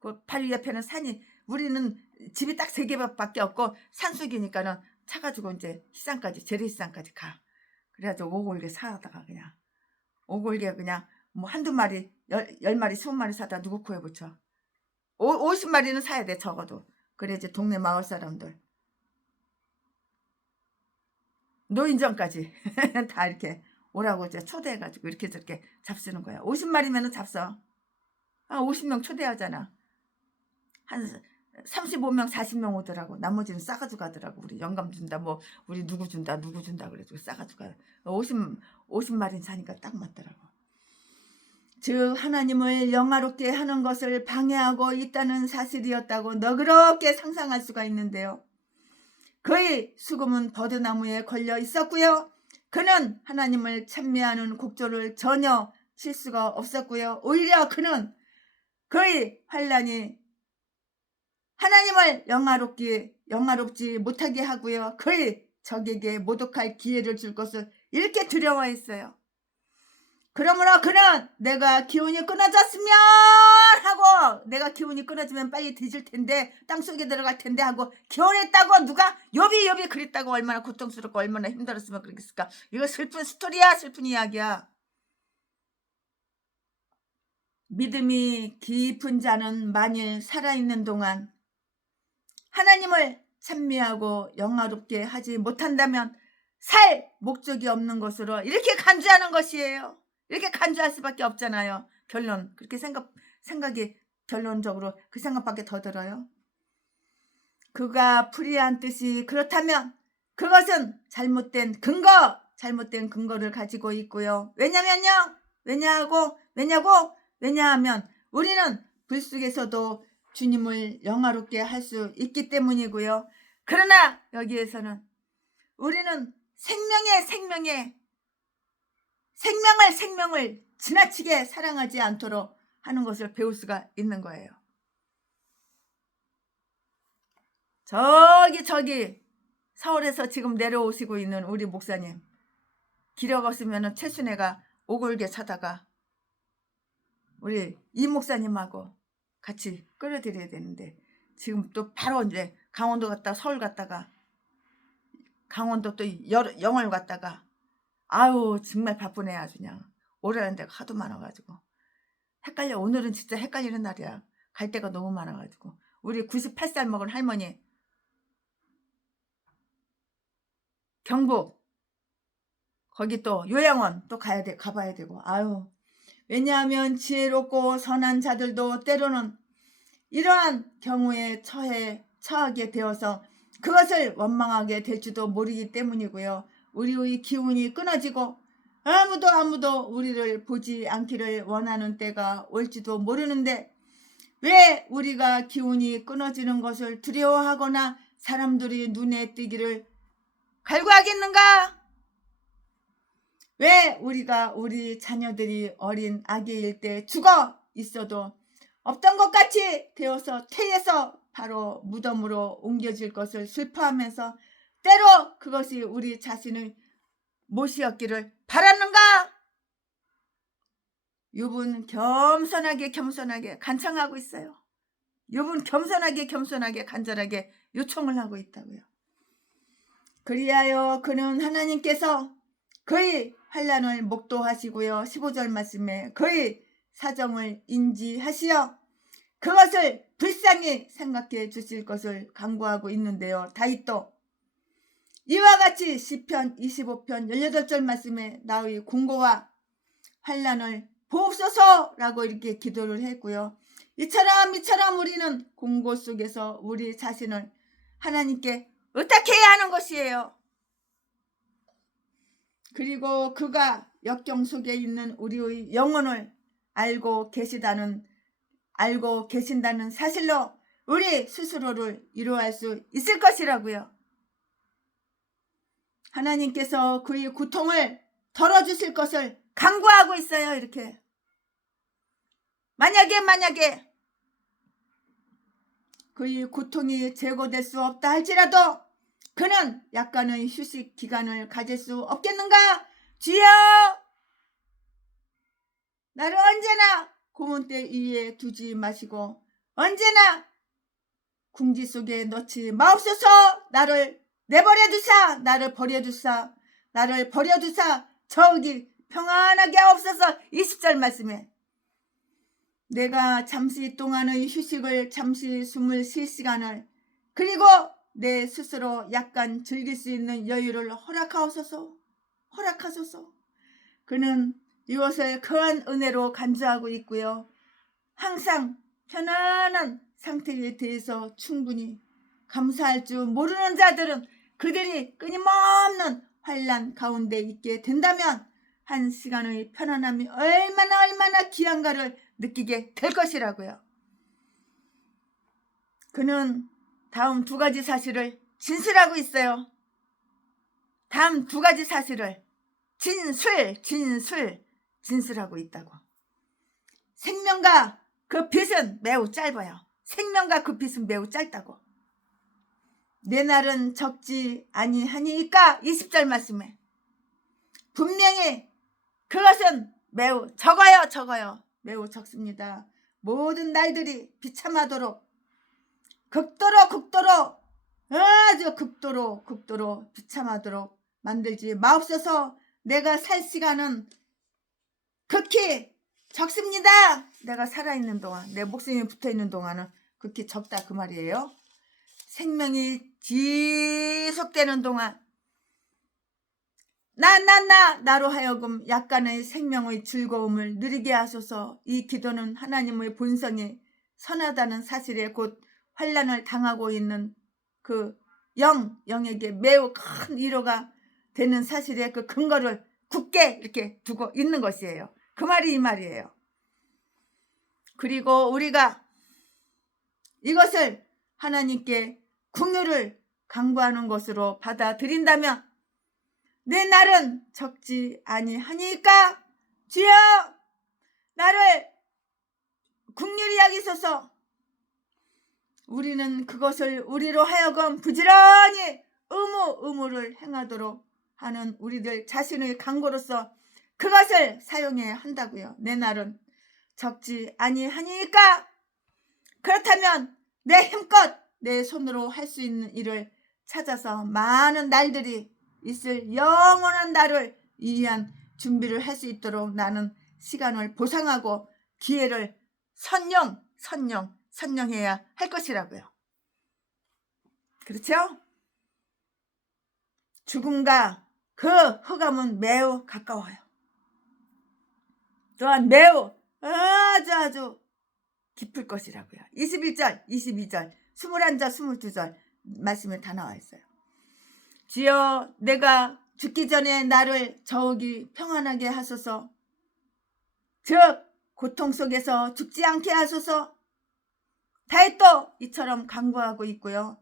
그 바로 옆에는 산이 우리는 집이 딱 3개밖에 없고 산속이니까는 차가지고 이제 시장까지 재래시장까지 가. 그래가지고 오골개 사다가 그냥 오골개 그냥 뭐 한두 마리 10마리 20마리 사다 누구 코에 붙여. 50마리는 사야 돼 적어도. 그래야지 동네 마을 사람들 노인정까지 다 이렇게 오라고 이제 초대해가지고 이렇게 저렇게 잡수는 거야. 50마리면은 잡숴. 50명 초대하잖아. 한 35명 40명 오더라고. 나머지는 싸가지고 가더라고. 우리 영감 준다 뭐 우리 누구 준다 그래가지고 싸가지고 가. 50마리는 사니까 딱 맞더라고. 즉 하나님을 영화롭게 하는 것을 방해하고 있다는 사실이었다고 너그럽게 상상할 수가 있는데요. 그의 수금은 버드나무에 걸려 있었고요. 그는 하나님을 찬미하는 곡조를 전혀 칠 수가 없었고요. 오히려 그는 그의 환난이 하나님을 영화롭지 못하게 하고요. 그의 적에게 모독할 기회를 줄 것을 이렇게 두려워했어요. 그러므로 그는 내가 기운이 끊어졌으면 하고 내가 기운이 끊어지면 빨리 뒤질 텐데 땅속에 들어갈 텐데 하고 기원했다고 누가 욥이 그랬다고 얼마나 고통스럽고 얼마나 힘들었으면 그랬을까. 이거 슬픈 스토리야. 슬픈 이야기야. 믿음이 깊은 자는 만일 살아있는 동안 하나님을 찬미하고 영화롭게 하지 못한다면 살 목적이 없는 것으로 이렇게 간주하는 것이에요. 이렇게 간주할 수밖에 없잖아요. 결론 그렇게 생각이 결론적으로 그 생각밖에 더 들어요. 그가 풀이한 뜻이 그렇다면 그것은 잘못된 근거를 가지고 있고요. 왜냐하면 우리는 불 속에서도 주님을 영화롭게 할 수 있기 때문이고요. 그러나 여기에서는 우리는 생명을 지나치게 사랑하지 않도록 하는 것을 배울 수가 있는 거예요. 저기 서울에서 지금 내려오시고 있는 우리 목사님 기력 없으면 최순애가 오골개 사다가 우리 이 목사님하고 같이 끌어들여야 되는데 지금 또 바로 이제 강원도 갔다가 서울 갔다가 강원도 또 영월 갔다가 아유 정말 바쁘네. 아주 그냥 오라는 데가 하도 많아가지고 헷갈려. 오늘은 진짜 헷갈리는 날이야. 갈 데가 너무 많아가지고 우리 98살 먹은 할머니 경북 거기 또 요양원 또 가봐야 되고 아유 왜냐하면 지혜롭고 선한 자들도 때로는 이러한 경우에 처하게 되어서 그것을 원망하게 될지도 모르기 때문이고요. 우리의 기운이 끊어지고 아무도 우리를 보지 않기를 원하는 때가 올지도 모르는데 왜 우리가 기운이 끊어지는 것을 두려워하거나 사람들이 눈에 띄기를 갈구하겠는가? 왜 우리 자녀들이 어린 아기일 때 죽어 있어도 없던 것 같이 되어서 태에서 바로 무덤으로 옮겨질 것을 슬퍼하면서 때로 그것이 우리 자신의 못이었기를 바랐는가? 욥은 겸손하게 간청하고 있어요. 욥은 겸손하게 간절하게 요청을 하고 있다고요. 그리하여 그는 하나님께서 그의 환난을 목도하시고요. 15절 말씀에 그의 사정을 인지하시어 그것을 불쌍히 생각해 주실 것을 간구하고 있는데요. 다윗도 이와 같이 시편 25편 18절 말씀에 나의 공고와 환난을 보옵소서라고 이렇게 기도를 했고요. 이처럼 우리는 공고 속에서 우리 자신을 하나님께 의탁해야 하는 것이에요. 그리고 그가 역경 속에 있는 우리의 영혼을 알고 계신다는 사실로 우리 스스로를 위로할 수 있을 것이라고요. 하나님께서 그의 고통을 덜어주실 것을 간구하고 있어요. 이렇게 만약에 그의 고통이 제거될 수 없다 할지라도 그는 약간의 휴식 기간을 가질 수 없겠는가? 주여, 나를 언제나 고문대 위에 두지 마시고 언제나 궁지 속에 넣지 마옵소서. 나를 내버려 두사, 나를 버려 두사 저기 평안하게 하옵소서. 20절 말씀에 내가 잠시 동안의 휴식을, 잠시 숨을 쉴 시간을, 그리고 내 스스로 약간 즐길 수 있는 여유를 허락하소서. 그는 이것을 큰 은혜로 간주하고 있고요. 항상 편안한 상태에 대해서 충분히 감사할 줄 모르는 자들은 그들이 끊임없는 환난 가운데 있게 된다면 한 시간의 편안함이 얼마나 귀한가를 느끼게 될 것이라고요. 그는 다음 두 가지 사실을 진술하고 있어요. 다음 두 가지 사실을 진술하고 있다고. 생명과 그 빛은 매우 짧아요. 생명과 그 빛은 매우 짧다고. 내 날은 적지 아니하니까 20절 말씀에 분명히 그것은 매우 적어요. 매우 적습니다. 모든 날들이 비참하도록 아주 극도로 비참하도록 만들지 마옵소서. 내가 살 시간은 극히 적습니다. 내가 살아있는 동안, 내 목숨이 붙어있는 동안은 극히 적다 그 말이에요. 생명이 지속되는 동안 나로 하여금 약간의 생명의 즐거움을 누리게 하소서. 이 기도는 하나님의 본성이 선하다는 사실에 곧 환난을 당하고 있는 그 영에게 매우 큰 위로가 되는 사실에 그 근거를 굳게 이렇게 두고 있는 것이에요. 그 말이 이 말이에요. 그리고 우리가 이것을 하나님께 긍휼을 간구하는 것으로 받아들인다면 내 날은 적지 아니하니까 주여 나를 긍휼히 여기소서. 우리는 그것을 우리로 하여금 부지런히 의무를 행하도록 하는 우리들 자신의 간구로서 그것을 사용해야 한다고요. 내 날은 적지 아니하니까. 그렇다면 내 힘껏 내 손으로 할 수 있는 일을 찾아서 많은 날들이 있을 영원한 날을 위한 준비를 할 수 있도록 나는 시간을 보상하고 기회를 선용해야 할 것이라고요. 그렇죠? 죽음과 그 흑암은 매우 가까워요. 또한 매우 아주 깊을 것이라고요. 21절, 22절, 21절, 22절 말씀에 다 나와 있어요. 주여 내가 죽기 전에 나를 저기 평안하게 하소서. 즉 고통 속에서 죽지 않게 하소서. 다윗도 이처럼 간구하고 있고요.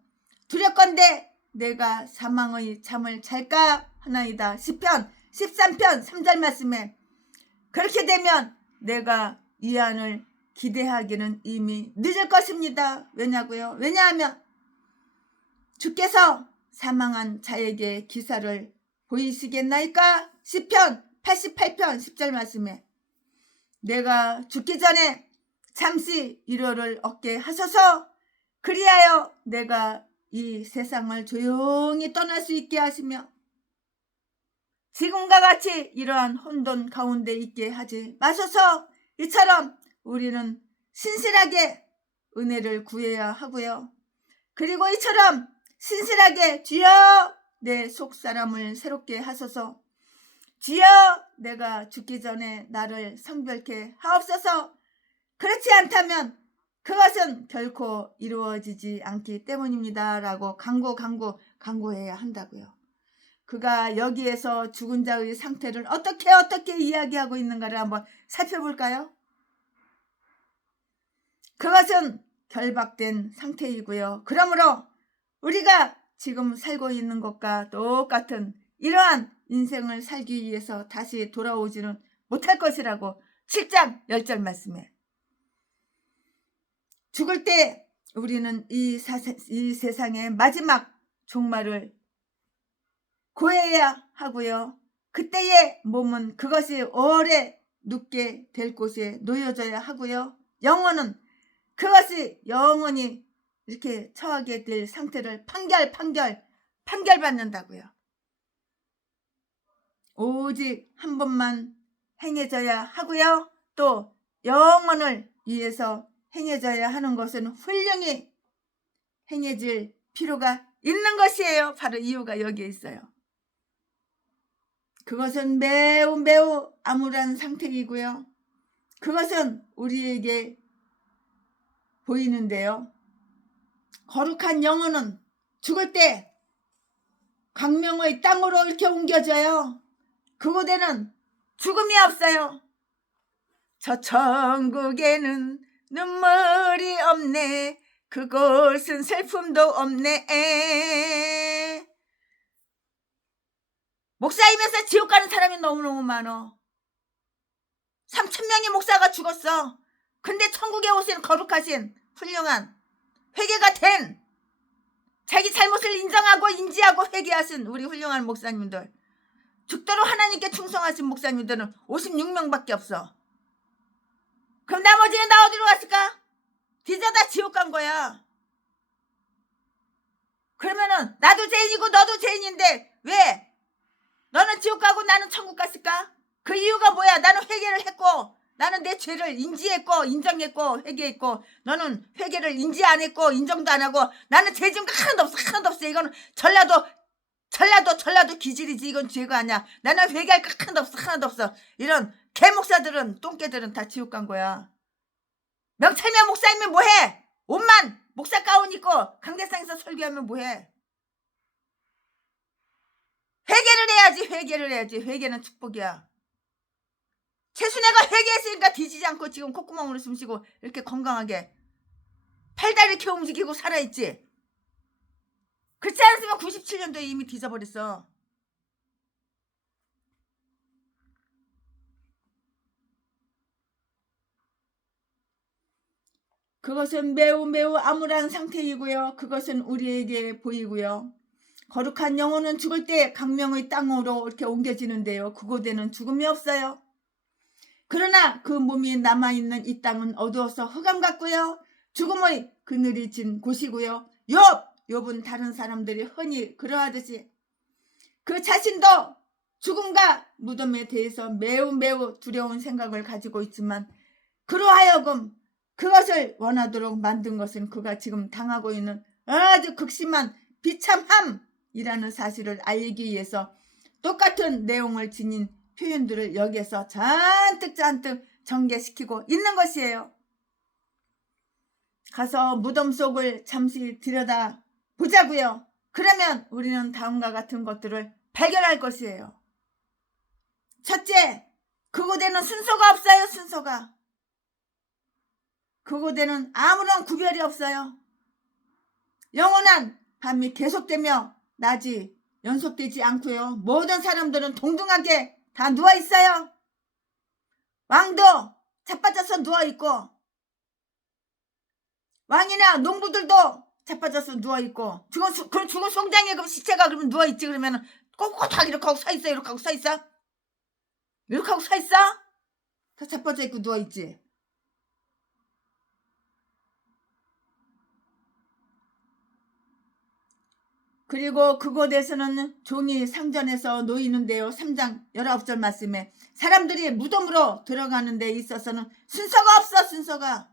두렵건대 내가 사망의 잠을 잘까 하나이다. 시편 13편 3절 말씀에 그렇게 되면 내가 위안을 기대하기는 이미 늦을 것입니다. 왜냐고요? 왜냐하면 주께서 사망한 자에게 기사를 보이시겠나이까? 시편 88편 10절 말씀에 내가 죽기 전에 잠시 위로를 얻게 하소서. 그리하여 내가 이 세상을 조용히 떠날 수 있게 하시며 지금과 같이 이러한 혼돈 가운데 있게 하지 마소서. 이처럼 우리는 신실하게 은혜를 구해야 하고요. 그리고 이처럼 신실하게 주여 내 속사람을 새롭게 하소서. 주여 내가 죽기 전에 나를 성별케 하옵소서. 그렇지 않다면 그것은 결코 이루어지지 않기 때문입니다. 라고 간구해야 한다고요. 그가 여기에서 죽은 자의 상태를 어떻게 이야기하고 있는가를 한번 살펴볼까요? 그것은 결박된 상태이고요. 그러므로 우리가 지금 살고 있는 것과 똑같은 이러한 인생을 살기 위해서 다시 돌아오지는 못할 것이라고 7장 10절 말씀에 죽을 때 우리는 이 세상의 마지막 종말을 고해야 하고요. 그때의 몸은 그것이 오래 눕게 될 곳에 놓여져야 하고요. 영혼은 그것이 영원히 이렇게 처하게 될 상태를 판결받는다고요. 오직 한 번만 행해져야 하고요. 또 영혼을 위해서 행해져야 하는 것은 훌륭히 행해질 필요가 있는 것이에요. 바로 이유가 여기에 있어요. 그것은 매우 암울한 상태이고요. 그것은 우리에게 보이는데요. 거룩한 영혼은 죽을 때 광명의 땅으로 이렇게 옮겨져요. 그곳에는 죽음이 없어요. 저 천국에는 눈물이 없네. 그곳은 슬픔도 없네. 목사이면서 지옥 가는 사람이 너무너무 많어. 3,000명의 목사가 죽었어. 근데 천국에 오신 거룩하신 훌륭한 회개가 된 자기 잘못을 인정하고 인지하고 회개하신 우리 훌륭한 목사님들, 죽도록 하나님께 충성하신 목사님들은 56명밖에 없어. 그럼 나머지는 다 어디로 갔을까? 뒤져다 지옥 간 거야. 그러면은 나도 죄인이고 너도 죄인인데 왜 너는 지옥 가고 나는 천국 갔을까? 그 이유가 뭐야? 나는 회개를 했고, 나는 내 죄를 인지했고 인정했고 회개했고, 너는 회개를 인지 안 했고 인정도 안 하고, 나는 죄 지은 거 하나도 없어. 이건 전라도 기질이지. 이건 죄가 아니야. 나는 회개할 거 하나도 없어. 이런 개목사들은, 똥개들은 다 지옥 간 거야. 명찰면 목사이면 뭐해? 옷만 목사 가운 입고 강대상에서 설교하면 뭐해? 회개를 해야지. 회개는 축복이야. 최순애가 회개했으니까 뒤지지 않고 지금 콧구멍으로 숨쉬고 이렇게 건강하게 팔다리 이렇게 움직이고 살아있지. 그렇지 않았으면 97년도에 이미 뒤져버렸어. 그것은 매우 암울한 상태이고요. 그것은 우리에게 보이고요. 거룩한 영혼은 죽을 때 광명의 땅으로 이렇게 옮겨지는데요. 그곳에는 죽음이 없어요. 그러나 그 몸이 남아있는 이 땅은 어두워서 흑암 같고요. 죽음의 그늘이 진 곳이고요. 욥은 다른 사람들이 흔히 그러하듯이 그 자신도 죽음과 무덤에 대해서 매우 두려운 생각을 가지고 있지만, 그로 하여금 그것을 원하도록 만든 것은 그가 지금 당하고 있는 아주 극심한 비참함이라는 사실을 알기 위해서 똑같은 내용을 지닌 표현들을 여기에서 잔뜩 전개시키고 있는 것이에요. 가서 무덤 속을 잠시 들여다 보자고요. 그러면 우리는 다음과 같은 것들을 발견할 것이에요. 첫째, 그곳에는 순서가 없어요. 순서가. 그곳에는 아무런 구별이 없어요. 영원한 밤이 계속되며 낮이 연속되지 않고요. 모든 사람들은 동등하게 다 누워있어요. 왕도 자빠져서 누워있고, 왕이나 농부들도 자빠져서 누워있고, 죽은 송장에 그럼 시체가 그러면 누워있지. 그러면 꼿꼿하게 이렇게 하고 서 있어. 이렇게 하고 서 있어. 이렇게 하고 서 있어. 다 자빠져 있고 누워 있지. 그리고 그곳에서는 종이 상전에서 놓이는데요. 3장 19절 말씀에 사람들이 무덤으로 들어가는 데 있어서는 순서가 없어. 순서가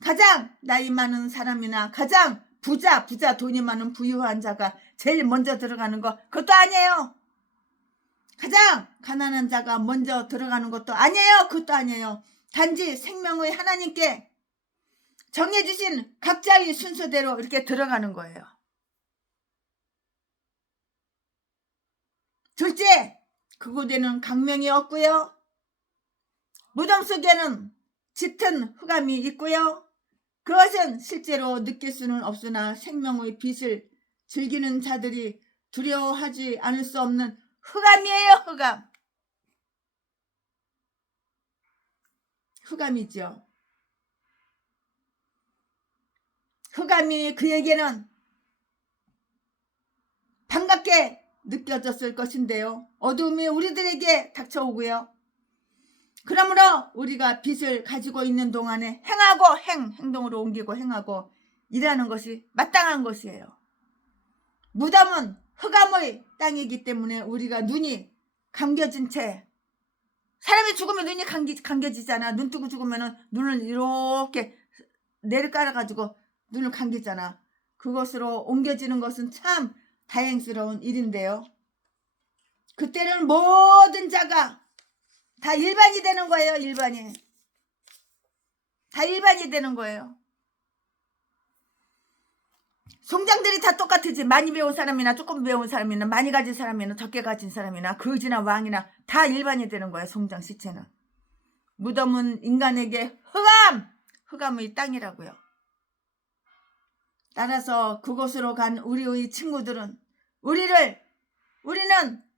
가장 나이 많은 사람이나 가장 부자 돈이 많은 부유한 자가 제일 먼저 들어가는 거 그것도 아니에요. 가장 가난한 자가 먼저 들어가는 것도 아니에요. 그것도 아니에요. 단지 생명의 하나님께 정해주신 각자의 순서대로 이렇게 들어가는 거예요. 둘째, 그곳에는 강명이 없고요. 무덤 속에는 짙은 흑암이 있고요. 그것은 실제로 느낄 수는 없으나 생명의 빛을 즐기는 자들이 두려워하지 않을 수 없는 흑암이에요. 흑암. 흑암이죠. 흑암이 그에게는 반갑게 느껴졌을 것인데요. 어두움이 우리들에게 닥쳐오고요. 그러므로 우리가 빛을 가지고 있는 동안에 행하고 행동으로 옮기고 행하고 일하는 것이 마땅한 것이에요. 무덤은 흑암의 땅이기 때문에 우리가 눈이 감겨진 채, 사람이 죽으면 눈이 감겨지잖아. 눈 뜨고 죽으면 눈을 이렇게 내려깔아가지고 눈을 감기잖아. 그것으로 옮겨지는 것은 참 다행스러운 일인데요. 그때는 모든 자가 다 일반이 되는 거예요. 일반이. 다 일반이 되는 거예요. 송장들이 다 똑같으지. 많이 배운 사람이나 조금 배운 사람이나 많이 가진 사람이나 적게 가진 사람이나 거지나 왕이나 다 일반이 되는 거예요. 송장 시체는. 무덤은 인간에게 흑암의 땅이라고요. 따라서 그곳으로 간 우리의 친구들은 우리는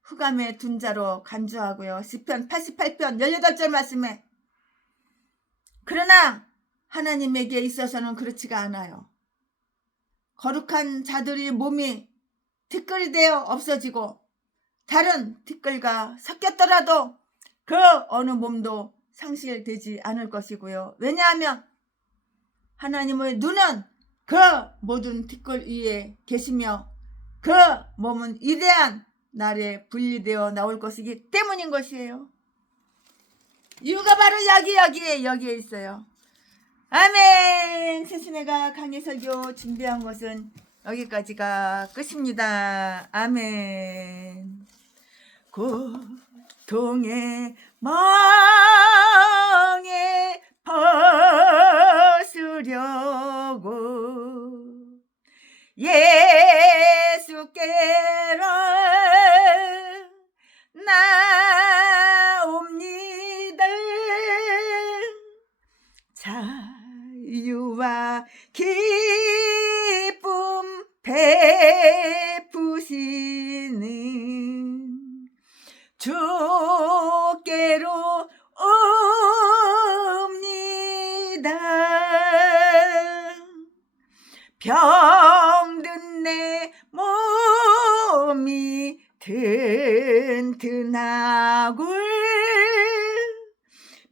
흑암의 둔 자로 간주하고요. 시편 88편 18절 말씀에 그러나 하나님에게 있어서는 그렇지가 않아요. 거룩한 자들의 몸이 티끌이 되어 없어지고 다른 티끌과 섞였더라도 그 어느 몸도 상실되지 않을 것이고요. 왜냐하면 하나님의 눈은 그 모든 티끌 위에 계시며 그 몸은 위대한 날에 분리되어 나올 것이기 때문인 것이에요. 이유가 바로 여기에 있어요. 아멘. 새순애가 강의 설교 준비한 것은 여기까지가 끝입니다. 아멘. 고통의 멍에 벗으려고 예수께로 나옵니다. 자유와 기쁨 베푸시는 주께로 옵니다. 병든 내 몸이 튼튼하고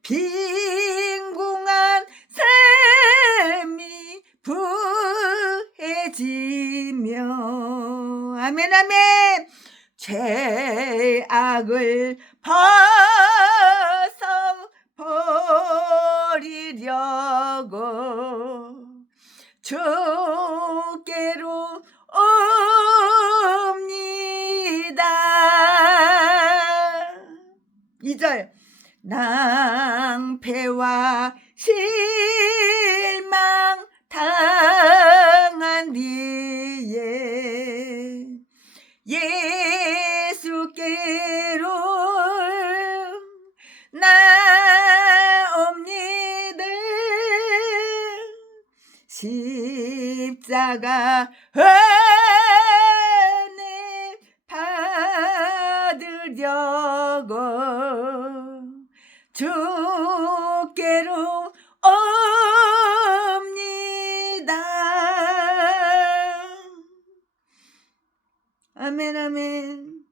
빈궁한 삶이 부해지며 아멘 아멘. 죄악을 벗어버리려고 주께로 옵니다. 2절 낭패와 실망 당한 뒤에 예수께로 나옵니다. 십자가 은혜 받으려고 주께로 옵니다. 아멘 아멘.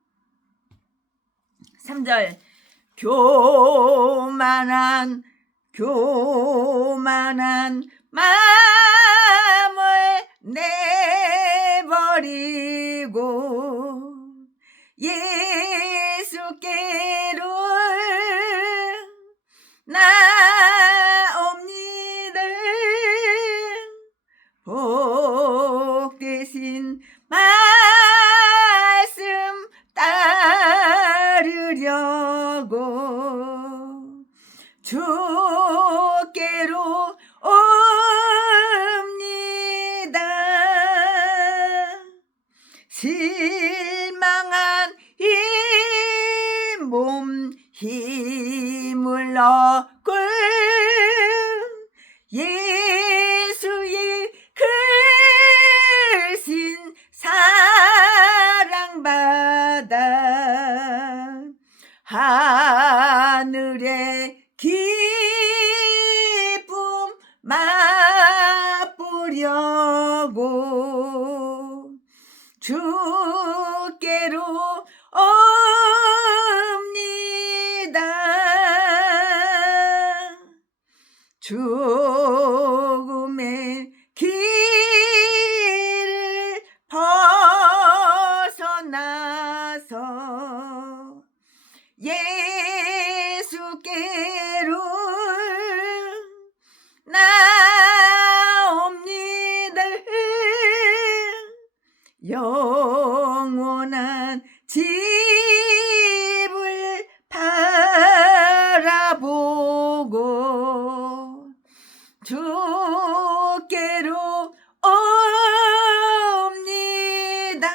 4절 교만한 마음을 내버리고 예수께로 나옵니다. 복되신 말씀 따르려고 주께로 옵니다. 실망한 이 몸 힘을 얻고 예수의 크신 사랑받아 하늘의 기쁨 맛보려고 주께로 옵니다. 죽음의 길을 벗어나서 예수께로 나옵니다. 영원한 집을 바라보고 주께로 옵니다.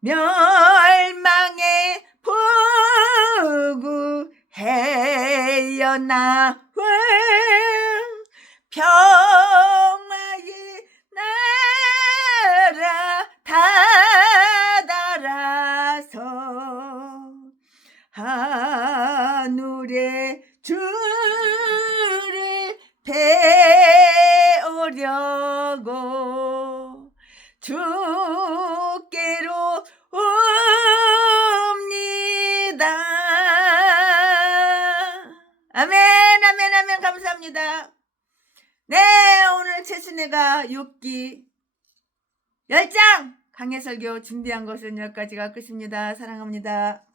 멸망의 포구 헤어나와 평화의 나라 다다라서 하늘의 주를 배우려고 주께로 옵니다. 아멘, 아멘, 아멘. 감사합니다. 네, 오늘 최순애가 6기 10장 강해설교 준비한 것은 여기까지가 끝입니다. 사랑합니다.